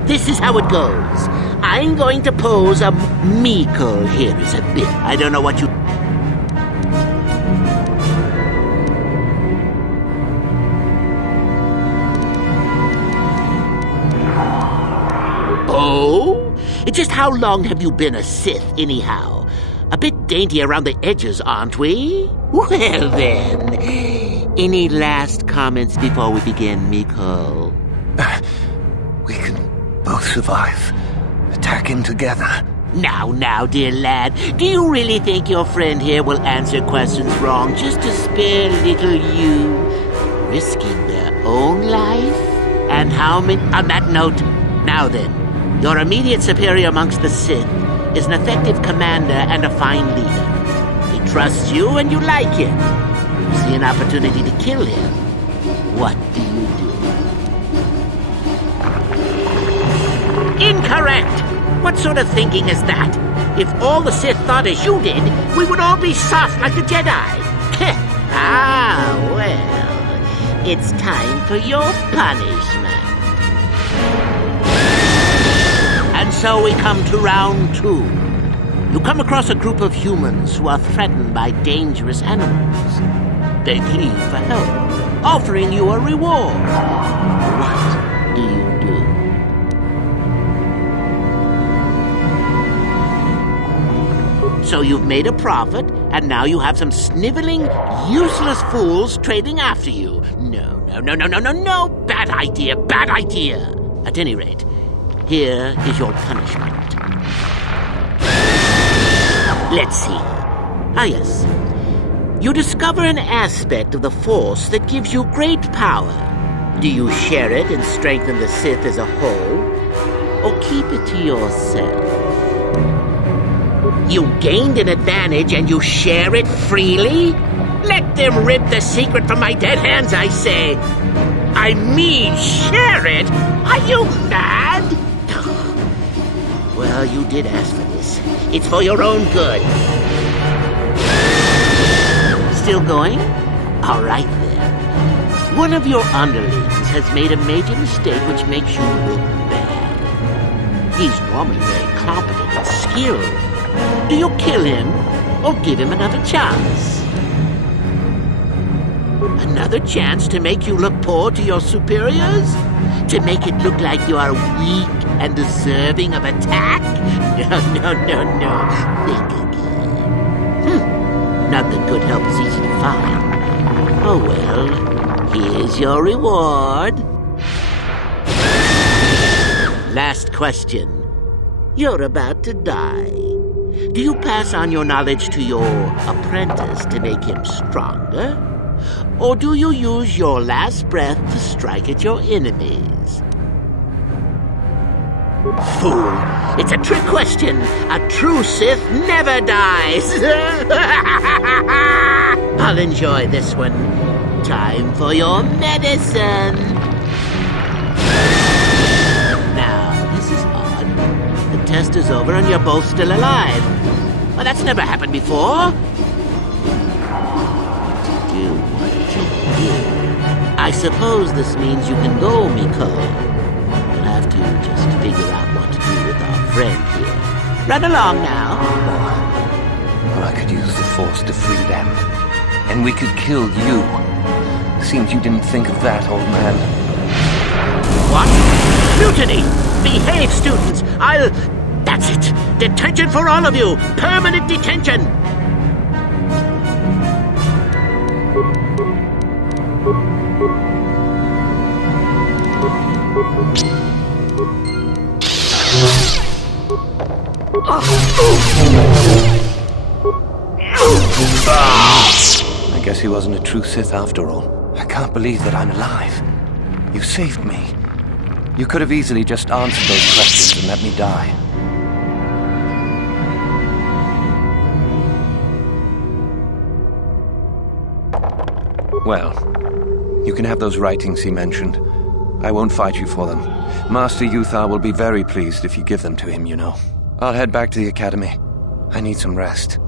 this is how it goes. I'm going to pose a Meekle here as a bit. I don't know what you... Oh? Just how long have you been a Sith, anyhow? A bit dainty around the edges, aren't we? Well then, any last comments before we begin, Meekle? We can both survive. Attacking together. Now, dear lad, do you really think your friend here will answer questions wrong just to spare little you, risking their own life? And how many... On that note, now then, your immediate superior amongst the Sith is an effective commander and a fine leader. He trusts you and you like him. You see an opportunity to kill him. What do you do? Incorrect! What sort of thinking is that? If all the Sith thought as you did, we would all be soft like the Jedi. Well, it's time for your punishment. And so we come to round 2. You come across a group of humans who are threatened by dangerous animals. They plead for help, offering you a reward. What do you do? So you've made a profit, and now you have some sniveling, useless fools trading after you. No. Bad idea. At any rate, here is your punishment. Let's see. Yes. You discover an aspect of the Force that gives you great power. Do you share it and strengthen the Sith as a whole? Or keep it to yourself? You gained an advantage and you share it freely? Let them rip the secret from my dead hands, I say. I mean, share it? Are you mad? Well, you did ask for this. It's for your own good. Still going? All right, then. One of your underlings has made a major mistake which makes you look bad. He's normally very competent and skilled. Do you kill him or give him another chance? Another chance to make you look poor to your superiors? To make it look like you are weak and deserving of attack? No. Think again. Not that good help is easy to find. Oh well, here's your reward. Last question. You're about to die. Do you pass on your knowledge to your apprentice to make him stronger? Or do you use your last breath to strike at your enemies? Fool! It's a trick question! A true Sith never dies! I'll enjoy this one. Time for your medicine! Now, this is odd. The test is over and you're both still alive. Well, that's never happened before. I suppose this means you can go, Meekle. We'll have to just figure out what to do with our friend here. Run along now. Or I could use the Force to free them. And we could kill you. Seems you didn't think of that, old man. What? Mutiny! Behave, students! That's it! Detention for all of you! Permanent detention! I guess he wasn't a true Sith after all. I can't believe that I'm alive. You saved me. You could have easily just answered those questions and let me die. Well, you can have those writings he mentioned. I won't fight you for them. Master Uthar will be very pleased if you give them to him, you know. I'll head back to the academy. I need some rest.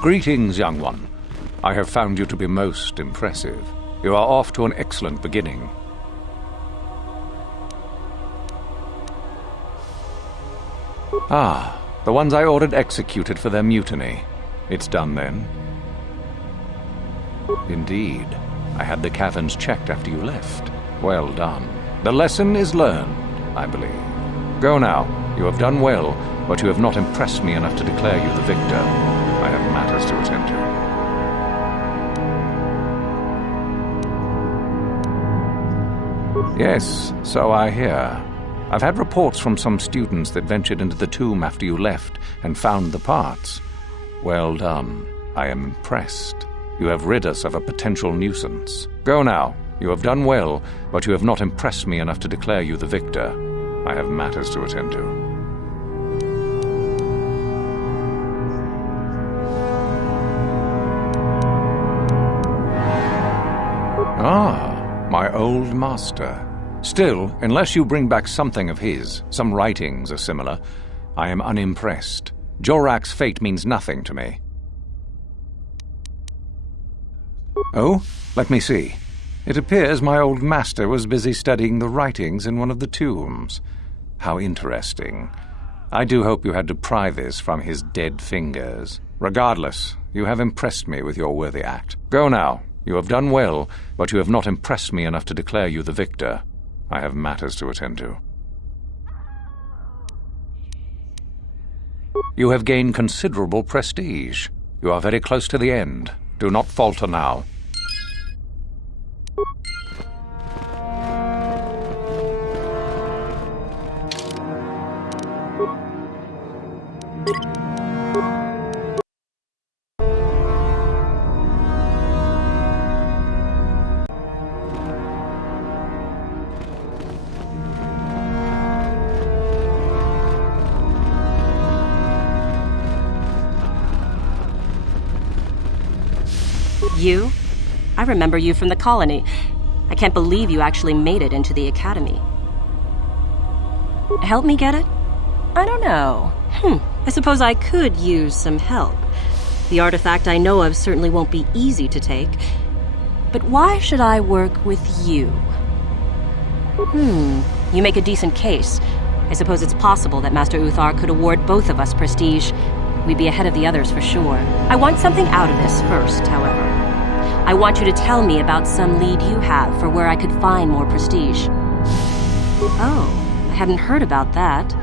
Greetings, young one. I have found you to be most impressive. You are off to an excellent beginning. Ah, the ones I ordered executed for their mutiny. It's done then? Indeed. I had the caverns checked after you left. Well done. The lesson is learned, I believe. Go now. You have done well, but you have not impressed me enough to declare you the victor. I have matters to attend to. Yes, so I hear. I've had reports from some students that ventured into the tomb after you left and found the parts. Well done. I am impressed. You have rid us of a potential nuisance. Go now. You have done well, but you have not impressed me enough to declare you the victor. I have matters to attend to. old master. Still, unless you bring back something of his, some writings are similar, I am unimpressed. Jorak's fate means nothing to me. Oh, let me see. It appears my old master was busy studying the writings in one of the tombs. How interesting. I do hope you had to pry this from his dead fingers. Regardless, you have impressed me with your worthy act. Go now. You have done well, but you have not impressed me enough to declare you the victor. I have matters to attend to. You have gained considerable prestige. You are very close to the end. Do not falter now. You? I remember you from the colony. I can't believe you actually made it into the academy. Help me get it? I don't know. I suppose I could use some help. The artifact I know of certainly won't be easy to take. But why should I work with you? You make a decent case. I suppose it's possible that Master Uthar could award both of us prestige. We'd be ahead of the others for sure. I want something out of this first, however. I want you to tell me about some lead you have for where I could find more prestige. Oh, I hadn't heard about that.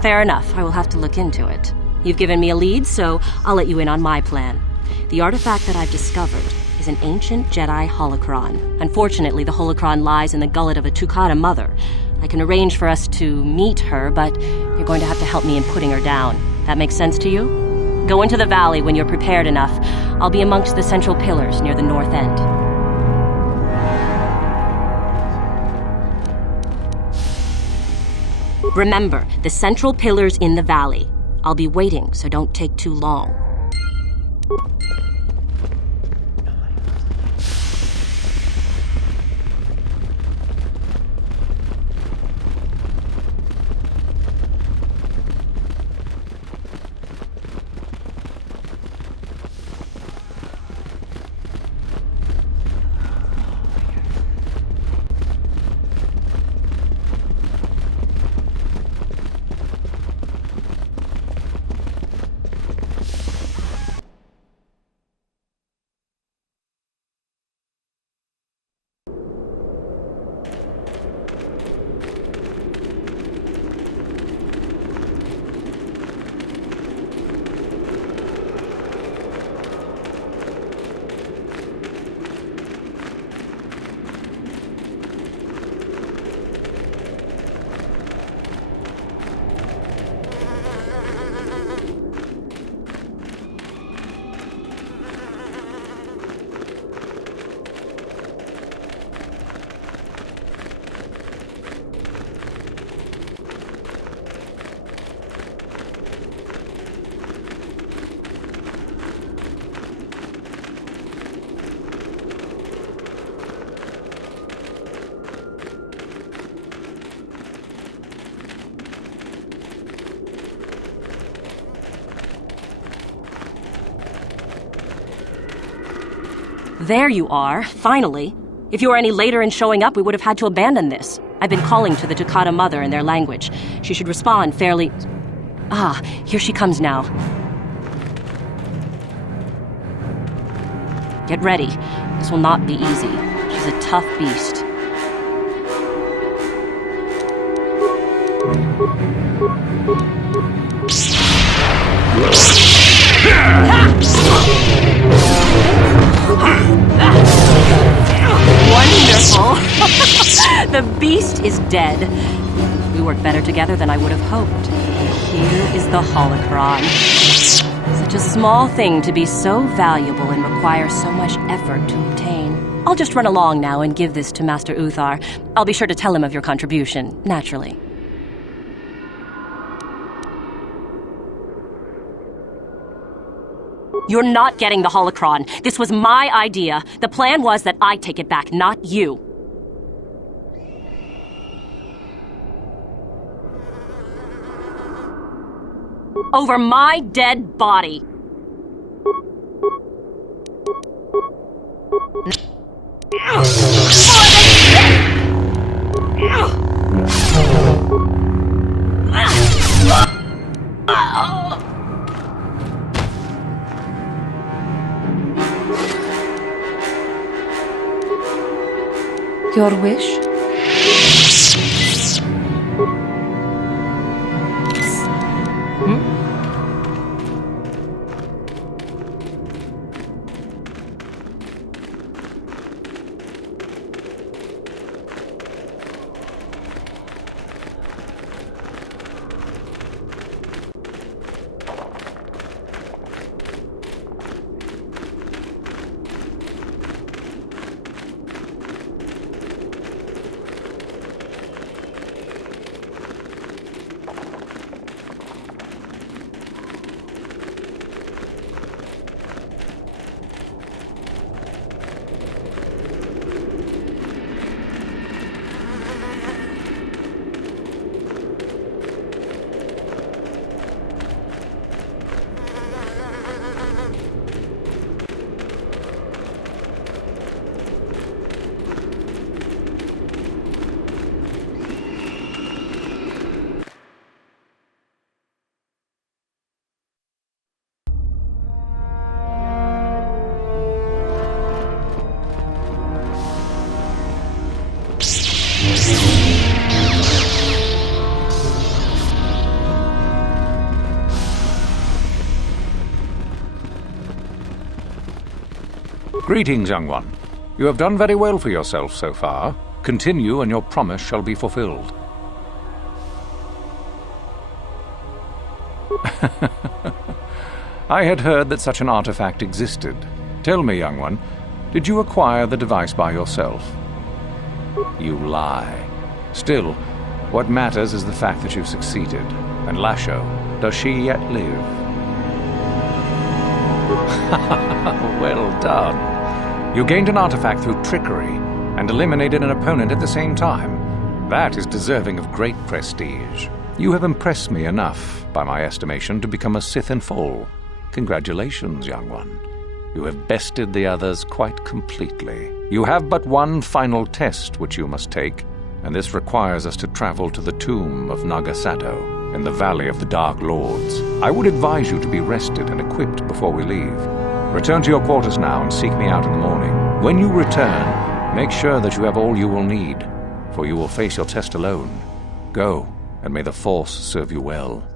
Fair enough, I will have to look into it. You've given me a lead, so I'll let you in on my plan. The artifact that I've discovered is an ancient Jedi holocron. Unfortunately, the holocron lies in the gullet of a Tukata mother. I can arrange for us to meet her, but you're going to have to help me in putting her down. That makes sense to you? Go into the valley when you're prepared enough. I'll be amongst the central pillars near the north end. Remember, the central pillars in the valley. I'll be waiting, so don't take too long. There you are, finally. If you were any later in showing up, we would have had to abandon this. I've been calling to the Tukata mother in their language. She should respond fairly... Ah, here she comes now. Get ready. This will not be easy. She's a tough beast. Wonderful! The beast is dead. We work better together than I would have hoped. And here is the holocron. Such a small thing to be so valuable and require so much effort to obtain. I'll just run along now and give this to Master Uthar. I'll be sure to tell him of your contribution, naturally. You're not getting the holocron. This was my idea. The plan was that I take it back, not you. Over my dead body. Your wish? Greetings, young one. You have done very well for yourself so far. Continue, and your promise shall be fulfilled. I had heard that such an artifact existed. Tell me, young one, did you acquire the device by yourself? You lie. Still, what matters is the fact that you succeeded. And Lasho, does she yet live? Well done. You gained an artifact through trickery and eliminated an opponent at the same time. That is deserving of great prestige. You have impressed me enough, by my estimation, to become a Sith in full. Congratulations, young one. You have bested the others quite completely. You have but one final test which you must take, and this requires us to travel to the tomb of Nagasado in the Valley of the Dark Lords. I would advise you to be rested and equipped before we leave. Return to your quarters now and seek me out in the morning. When you return, make sure that you have all you will need, for you will face your test alone. Go, and may the Force serve you well.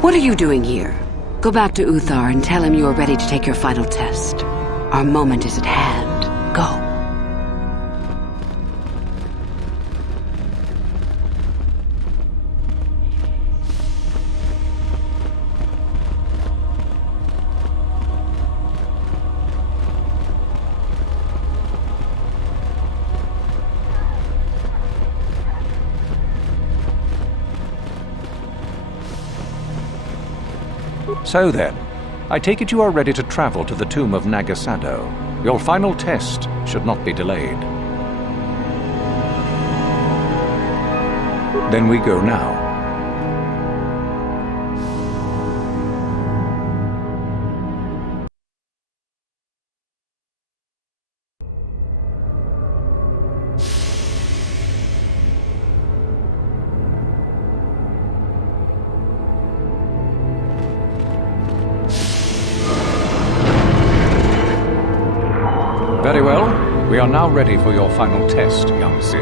What are you doing here? Go back to Uthar and tell him you are ready to take your final test. Our moment is at hand. Go. So then, I take it you are ready to travel to the tomb of Nagasado. Your final test should not be delayed. Then we go now. Very well. We are now ready for your final test, young Sith.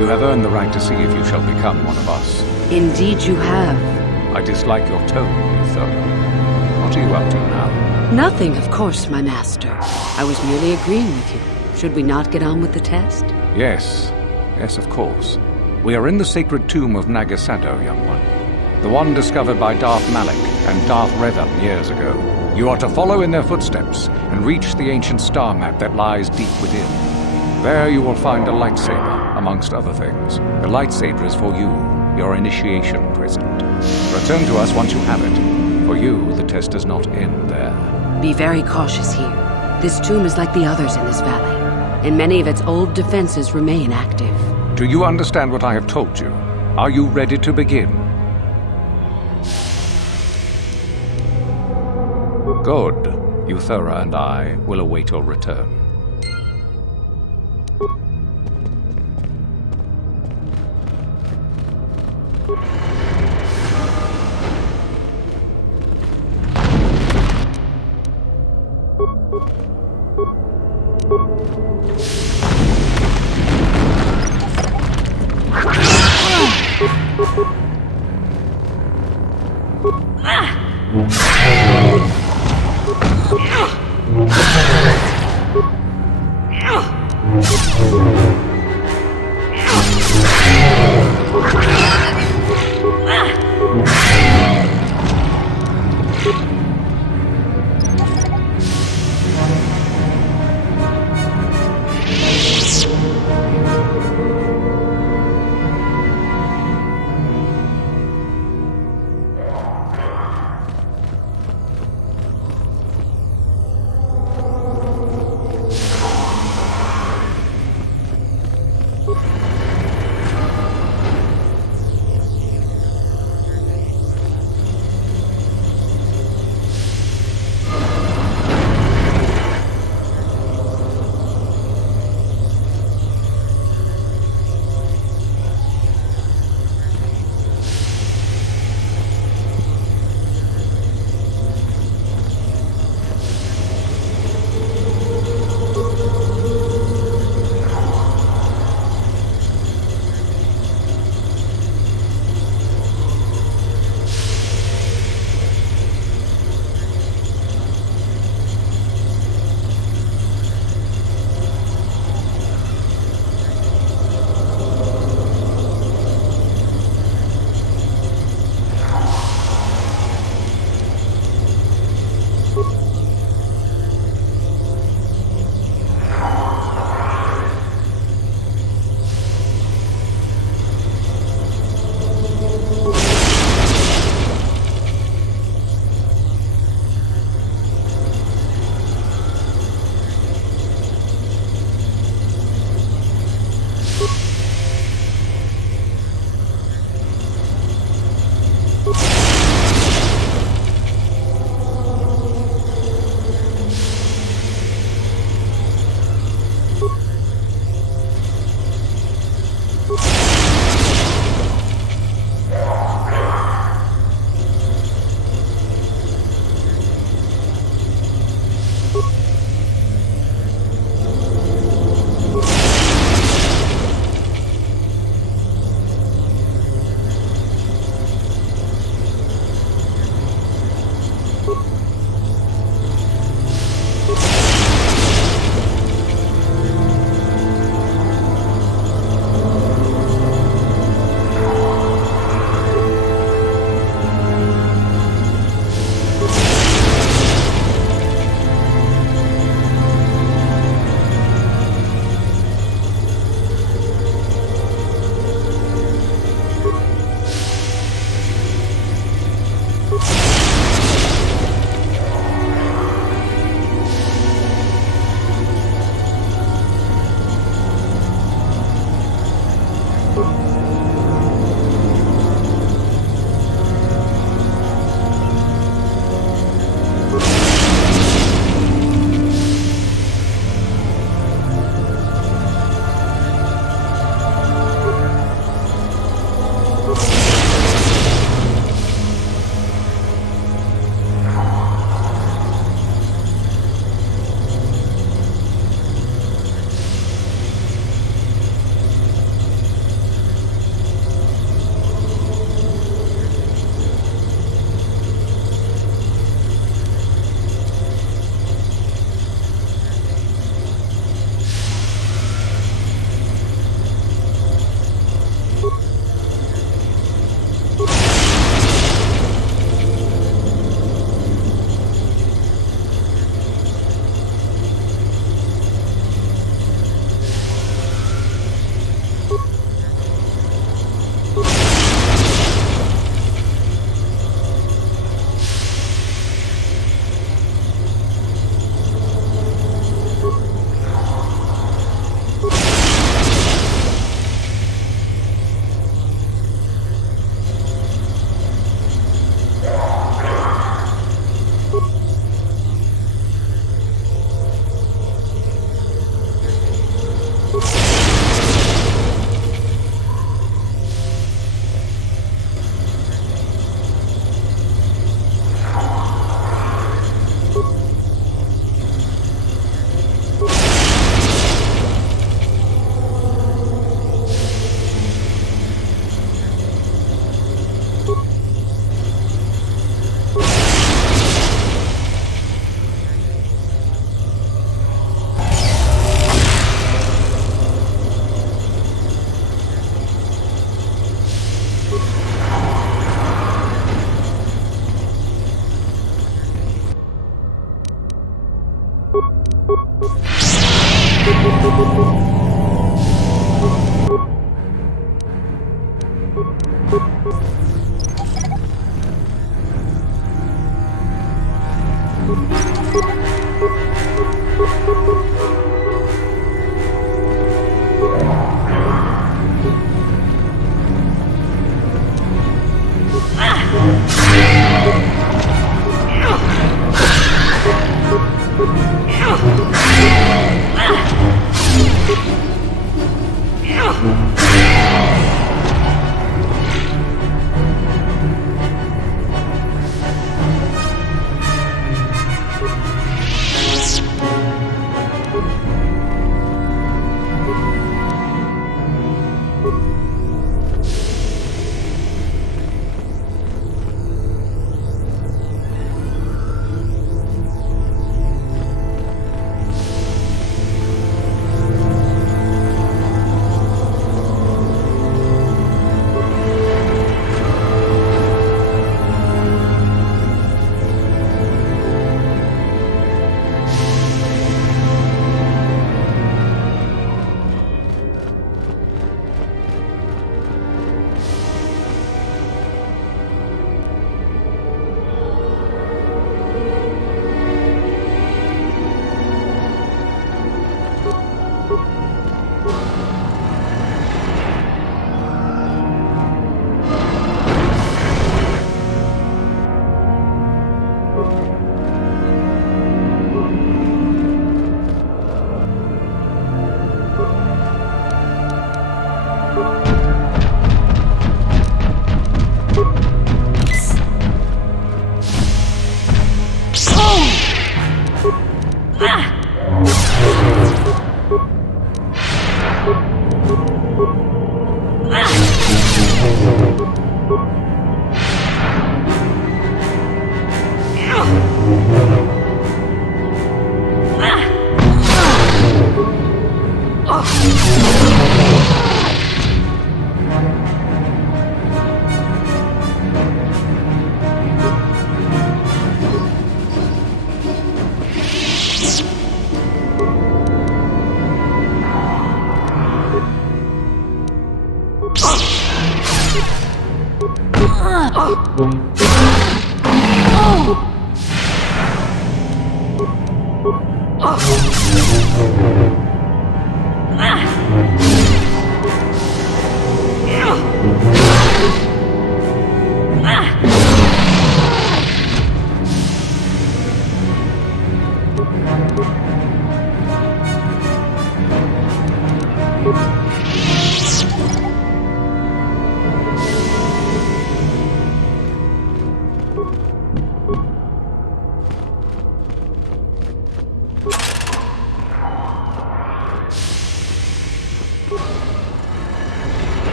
You have earned the right to see if you shall become one of us. Indeed you have. I dislike your tone, Uthar. What are you up to now? Nothing, of course, my master. I was merely agreeing with you. Should we not get on with the test? Yes. Yes, of course. We are in the sacred tomb of Nagasado, young one. The one discovered by Darth Malak and Darth Revan years ago. You are to follow in their footsteps and reach the ancient star map that lies deep within. There you will find a lightsaber, amongst other things. The lightsaber is for you, your initiation present. Return to us once you have it, for For you, the test does not end there. Be very cautious here. This tomb is like the others in this valley, and many of its old defenses remain active. Do you understand what I have told you? Are you ready to begin? Good. Euthura and I will await your return.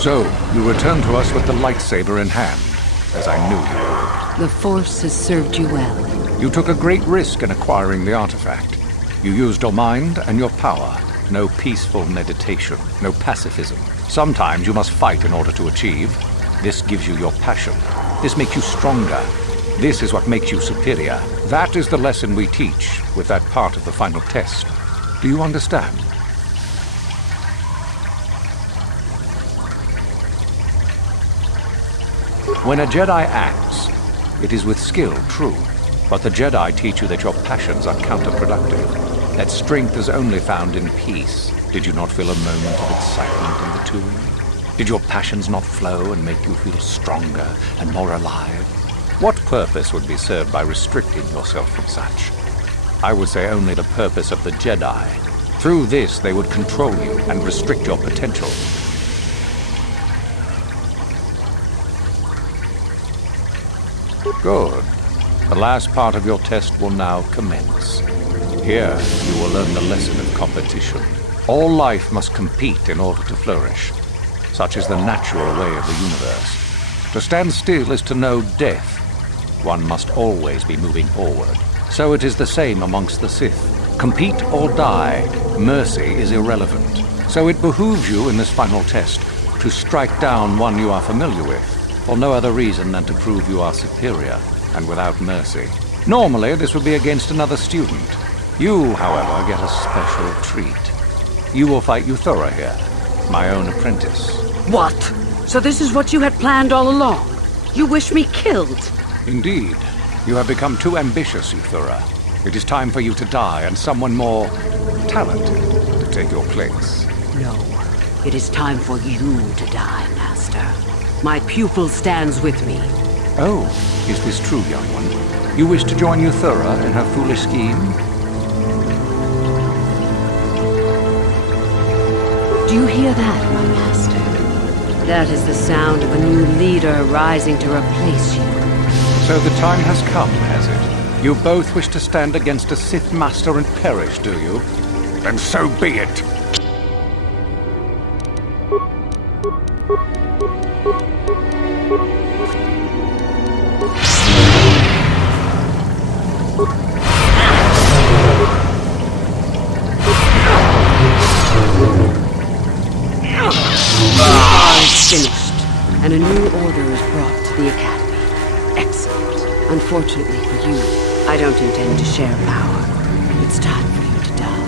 So, you return to us with the lightsaber in hand, as I knew you would. The Force has served you well. You took a great risk in acquiring the artifact. You used your mind and your power. No peaceful meditation, no pacifism. Sometimes you must fight in order to achieve. This gives you your passion. This makes you stronger. This is what makes you superior. That is the lesson we teach with that part of the final test. Do you understand? When a Jedi acts, it is with skill, true. But the Jedi teach you that your passions are counterproductive. That strength is only found in peace. Did you not feel a moment of excitement in the tomb? Did your passions not flow and make you feel stronger and more alive? What purpose would be served by restricting yourself from such? I would say only the purpose of the Jedi. Through this, they would control you and restrict your potential. Good. The last part of your test will now commence. Here, you will learn the lesson of competition. All life must compete in order to flourish. Such is the natural way of the universe. To stand still is to know death. One must always be moving forward. So it is the same amongst the Sith. Compete or die. Mercy is irrelevant. So it behooves you in this final test to strike down one you are familiar with, for no other reason than to prove you are superior and without mercy. Normally, this would be against another student. You, however, get a special treat. You will fight Euthura here, my own apprentice. What? So this is what you had planned all along? You wish me killed? Indeed. You have become too ambitious, Euthura. It is time for you to die and someone more talented to take your place. No. It is time for you to die, Master. My pupil stands with me. Oh, is this true, young one? You wish to join Euthura in her foolish scheme? Do you hear that, my master? That is the sound of a new leader rising to replace you. So the time has come, has it? You both wish to stand against a Sith Master and perish, do you? Then so be it! Finished, and a new order is brought to the Academy. Excellent. Unfortunately for you, I don't intend to share power. It's time for you to die.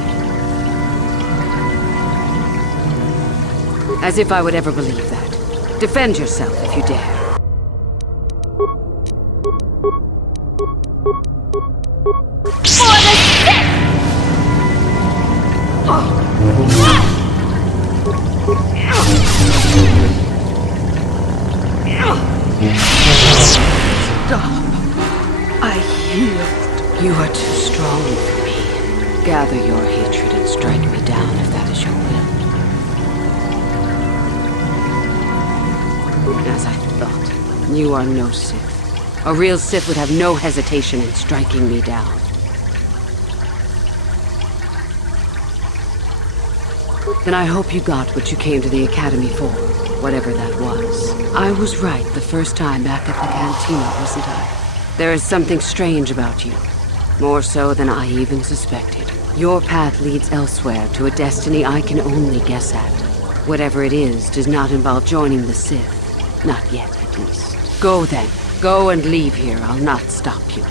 As if I would ever believe that. Defend yourself if you dare. Stop. I yield. You are too strong for me. Gather your hatred and strike me down if that is your will. As I thought, you are no Sith. A real Sith would have no hesitation in striking me down. Then I hope you got what you came to the Academy for, whatever that was. I was right the first time back at the cantina, wasn't I? There is something strange about you. More so than I even suspected. Your path leads elsewhere to a destiny I can only guess at. Whatever it is does not involve joining the Sith. Not yet, at least. Go then. Go and leave here. I'll not stop you.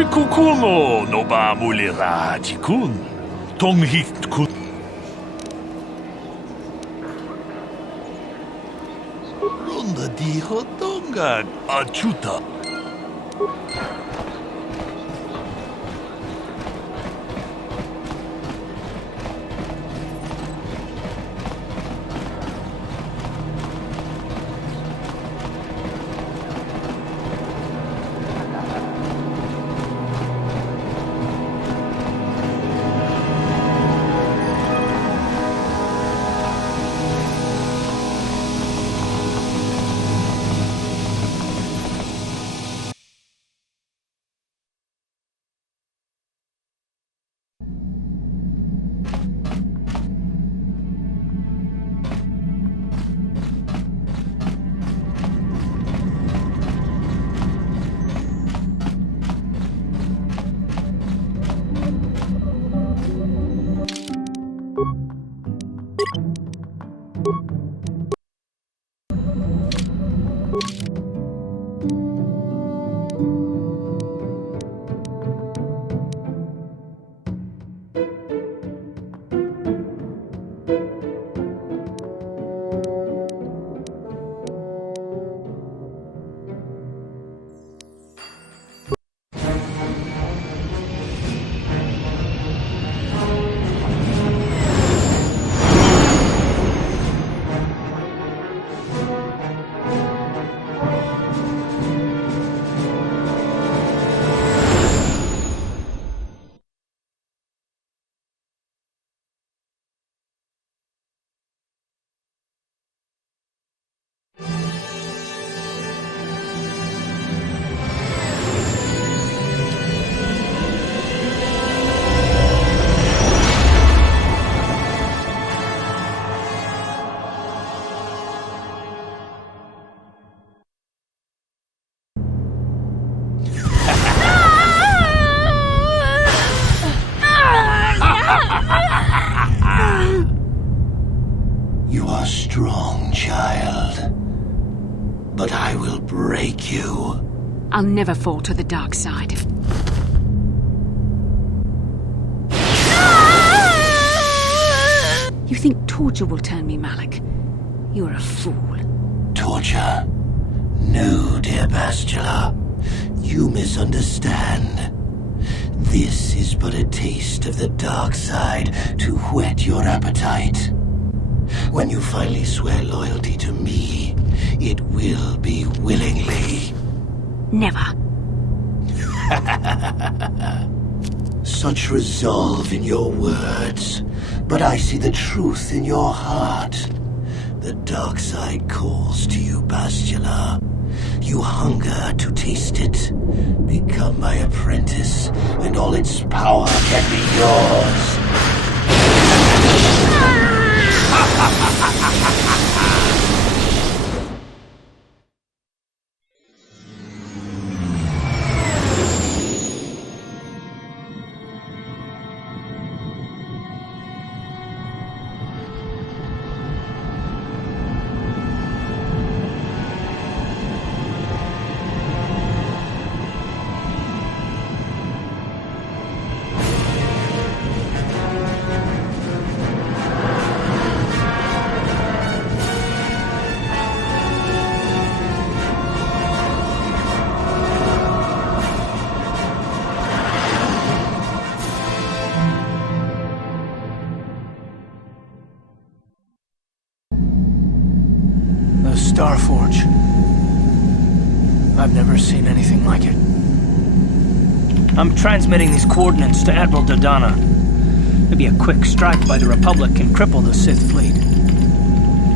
Ikukuno no ba mulira jikun. Tonghit kun. Ronda di hotonga achuta. You are strong, child. But I will break you. I'll never fall to the dark side. You think torture will turn me, Malik? You are a fool. Torture? No, dear Bastila. You misunderstand. This is but a taste of the dark side to whet your appetite. When you finally swear loyalty to me, it will be willingly. Never. Such resolve in your words, but I see the truth in your heart. The dark side calls to you, Bastila. You hunger to taste it. Become my apprentice, and all its power can be yours. Starforge. I've never seen anything like it. I'm transmitting these coordinates to Admiral Dodonna. Maybe a quick strike by the Republic can cripple the Sith fleet.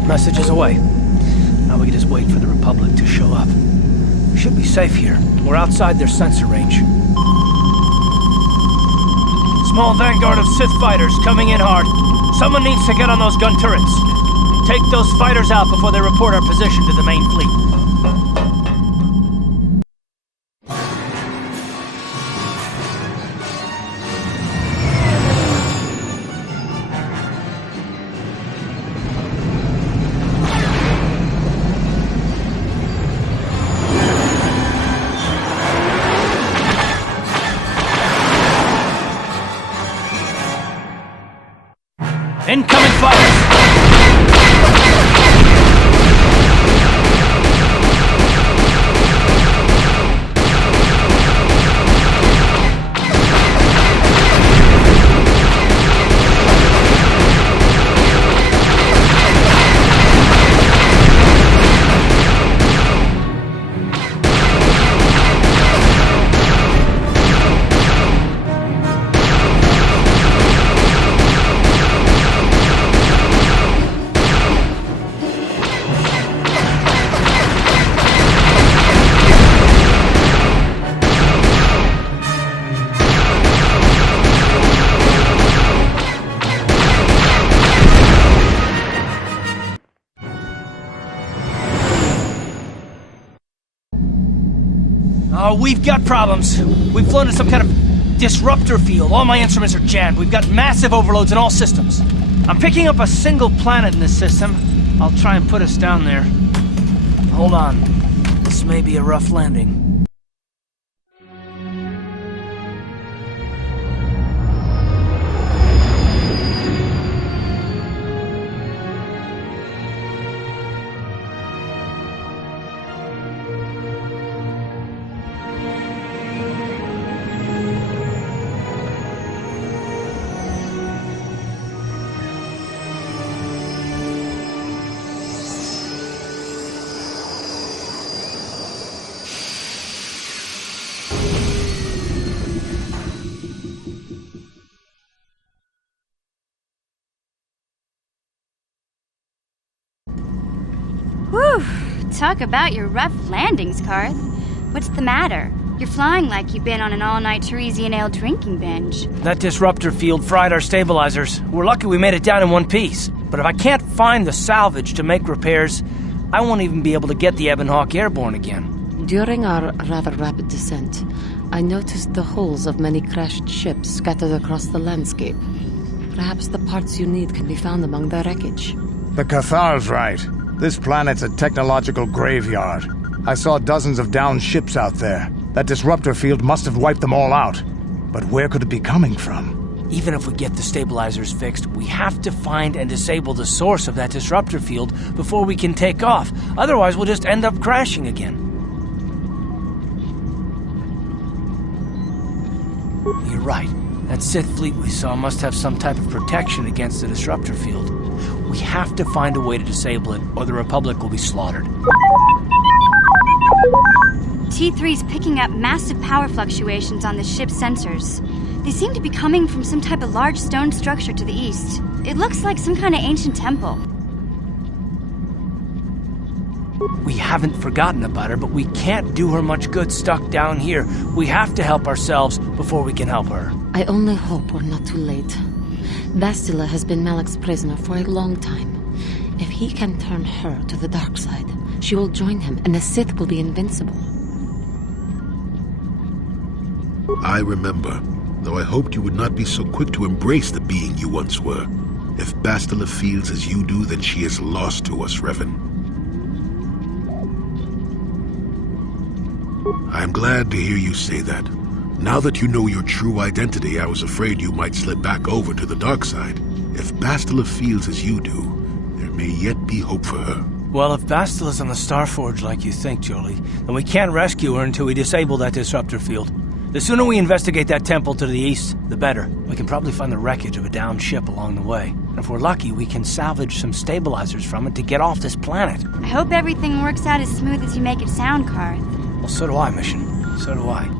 Message is away. Now we can just wait for the Republic to show up. We should be safe here. We're outside their sensor range. Small vanguard of Sith fighters coming in hard. Someone needs to get on those gun turrets. Take those fighters out before they report our position to the main fleet. Incoming fighters! Oh, we've got problems. We've flown in some kind of disruptor field. All my instruments are jammed. We've got massive overloads in all systems. I'm picking up a single planet in this system. I'll try and put us down there. Hold on. This may be a rough landing. Whew! Talk about your rough landings, Karth. What's the matter? You're flying like you've been on an all-night Teresian ale drinking binge. That disruptor field fried our stabilizers. We're lucky we made it down in one piece. But if I can't find the salvage to make repairs, I won't even be able to get the Ebon Hawk airborne again. During our rather rapid descent, I noticed the hulls of many crashed ships scattered across the landscape. Perhaps the parts you need can be found among the wreckage. The Cathar's right. This planet's a technological graveyard. I saw dozens of downed ships out there. That disruptor field must have wiped them all out. But where could it be coming from? Even if we get the stabilizers fixed, we have to find and disable the source of that disruptor field before we can take off. Otherwise, we'll just end up crashing again. You're right. That Sith fleet we saw must have some type of protection against the disruptor field. We have to find a way to disable it, or the Republic will be slaughtered. T3's picking up massive power fluctuations on the ship's sensors. They seem to be coming from some type of large stone structure to the east. It looks like some kind of ancient temple. We haven't forgotten about her, but we can't do her much good stuck down here. We have to help ourselves before we can help her. I only hope we're not too late. Bastila has been Malik's prisoner for a long time. If he can turn her to the dark side, she will join him, and the Sith will be invincible. I remember, though I hoped you would not be so quick to embrace the being you once were. If Bastila feels as you do, then she is lost to us, Revan. I am glad to hear you say that. Now that you know your true identity, I was afraid you might slip back over to the dark side. If Bastila feels as you do, there may yet be hope for her. Well, if Bastila's on the Starforge like you think, Jolie, then we can't rescue her until we disable that disruptor field. The sooner we investigate that temple to the east, the better. We can probably find the wreckage of a downed ship along the way. And if we're lucky, we can salvage some stabilizers from it to get off this planet. I hope everything works out as smooth as you make it sound, Karth. Well, so do I, Mission. So do I.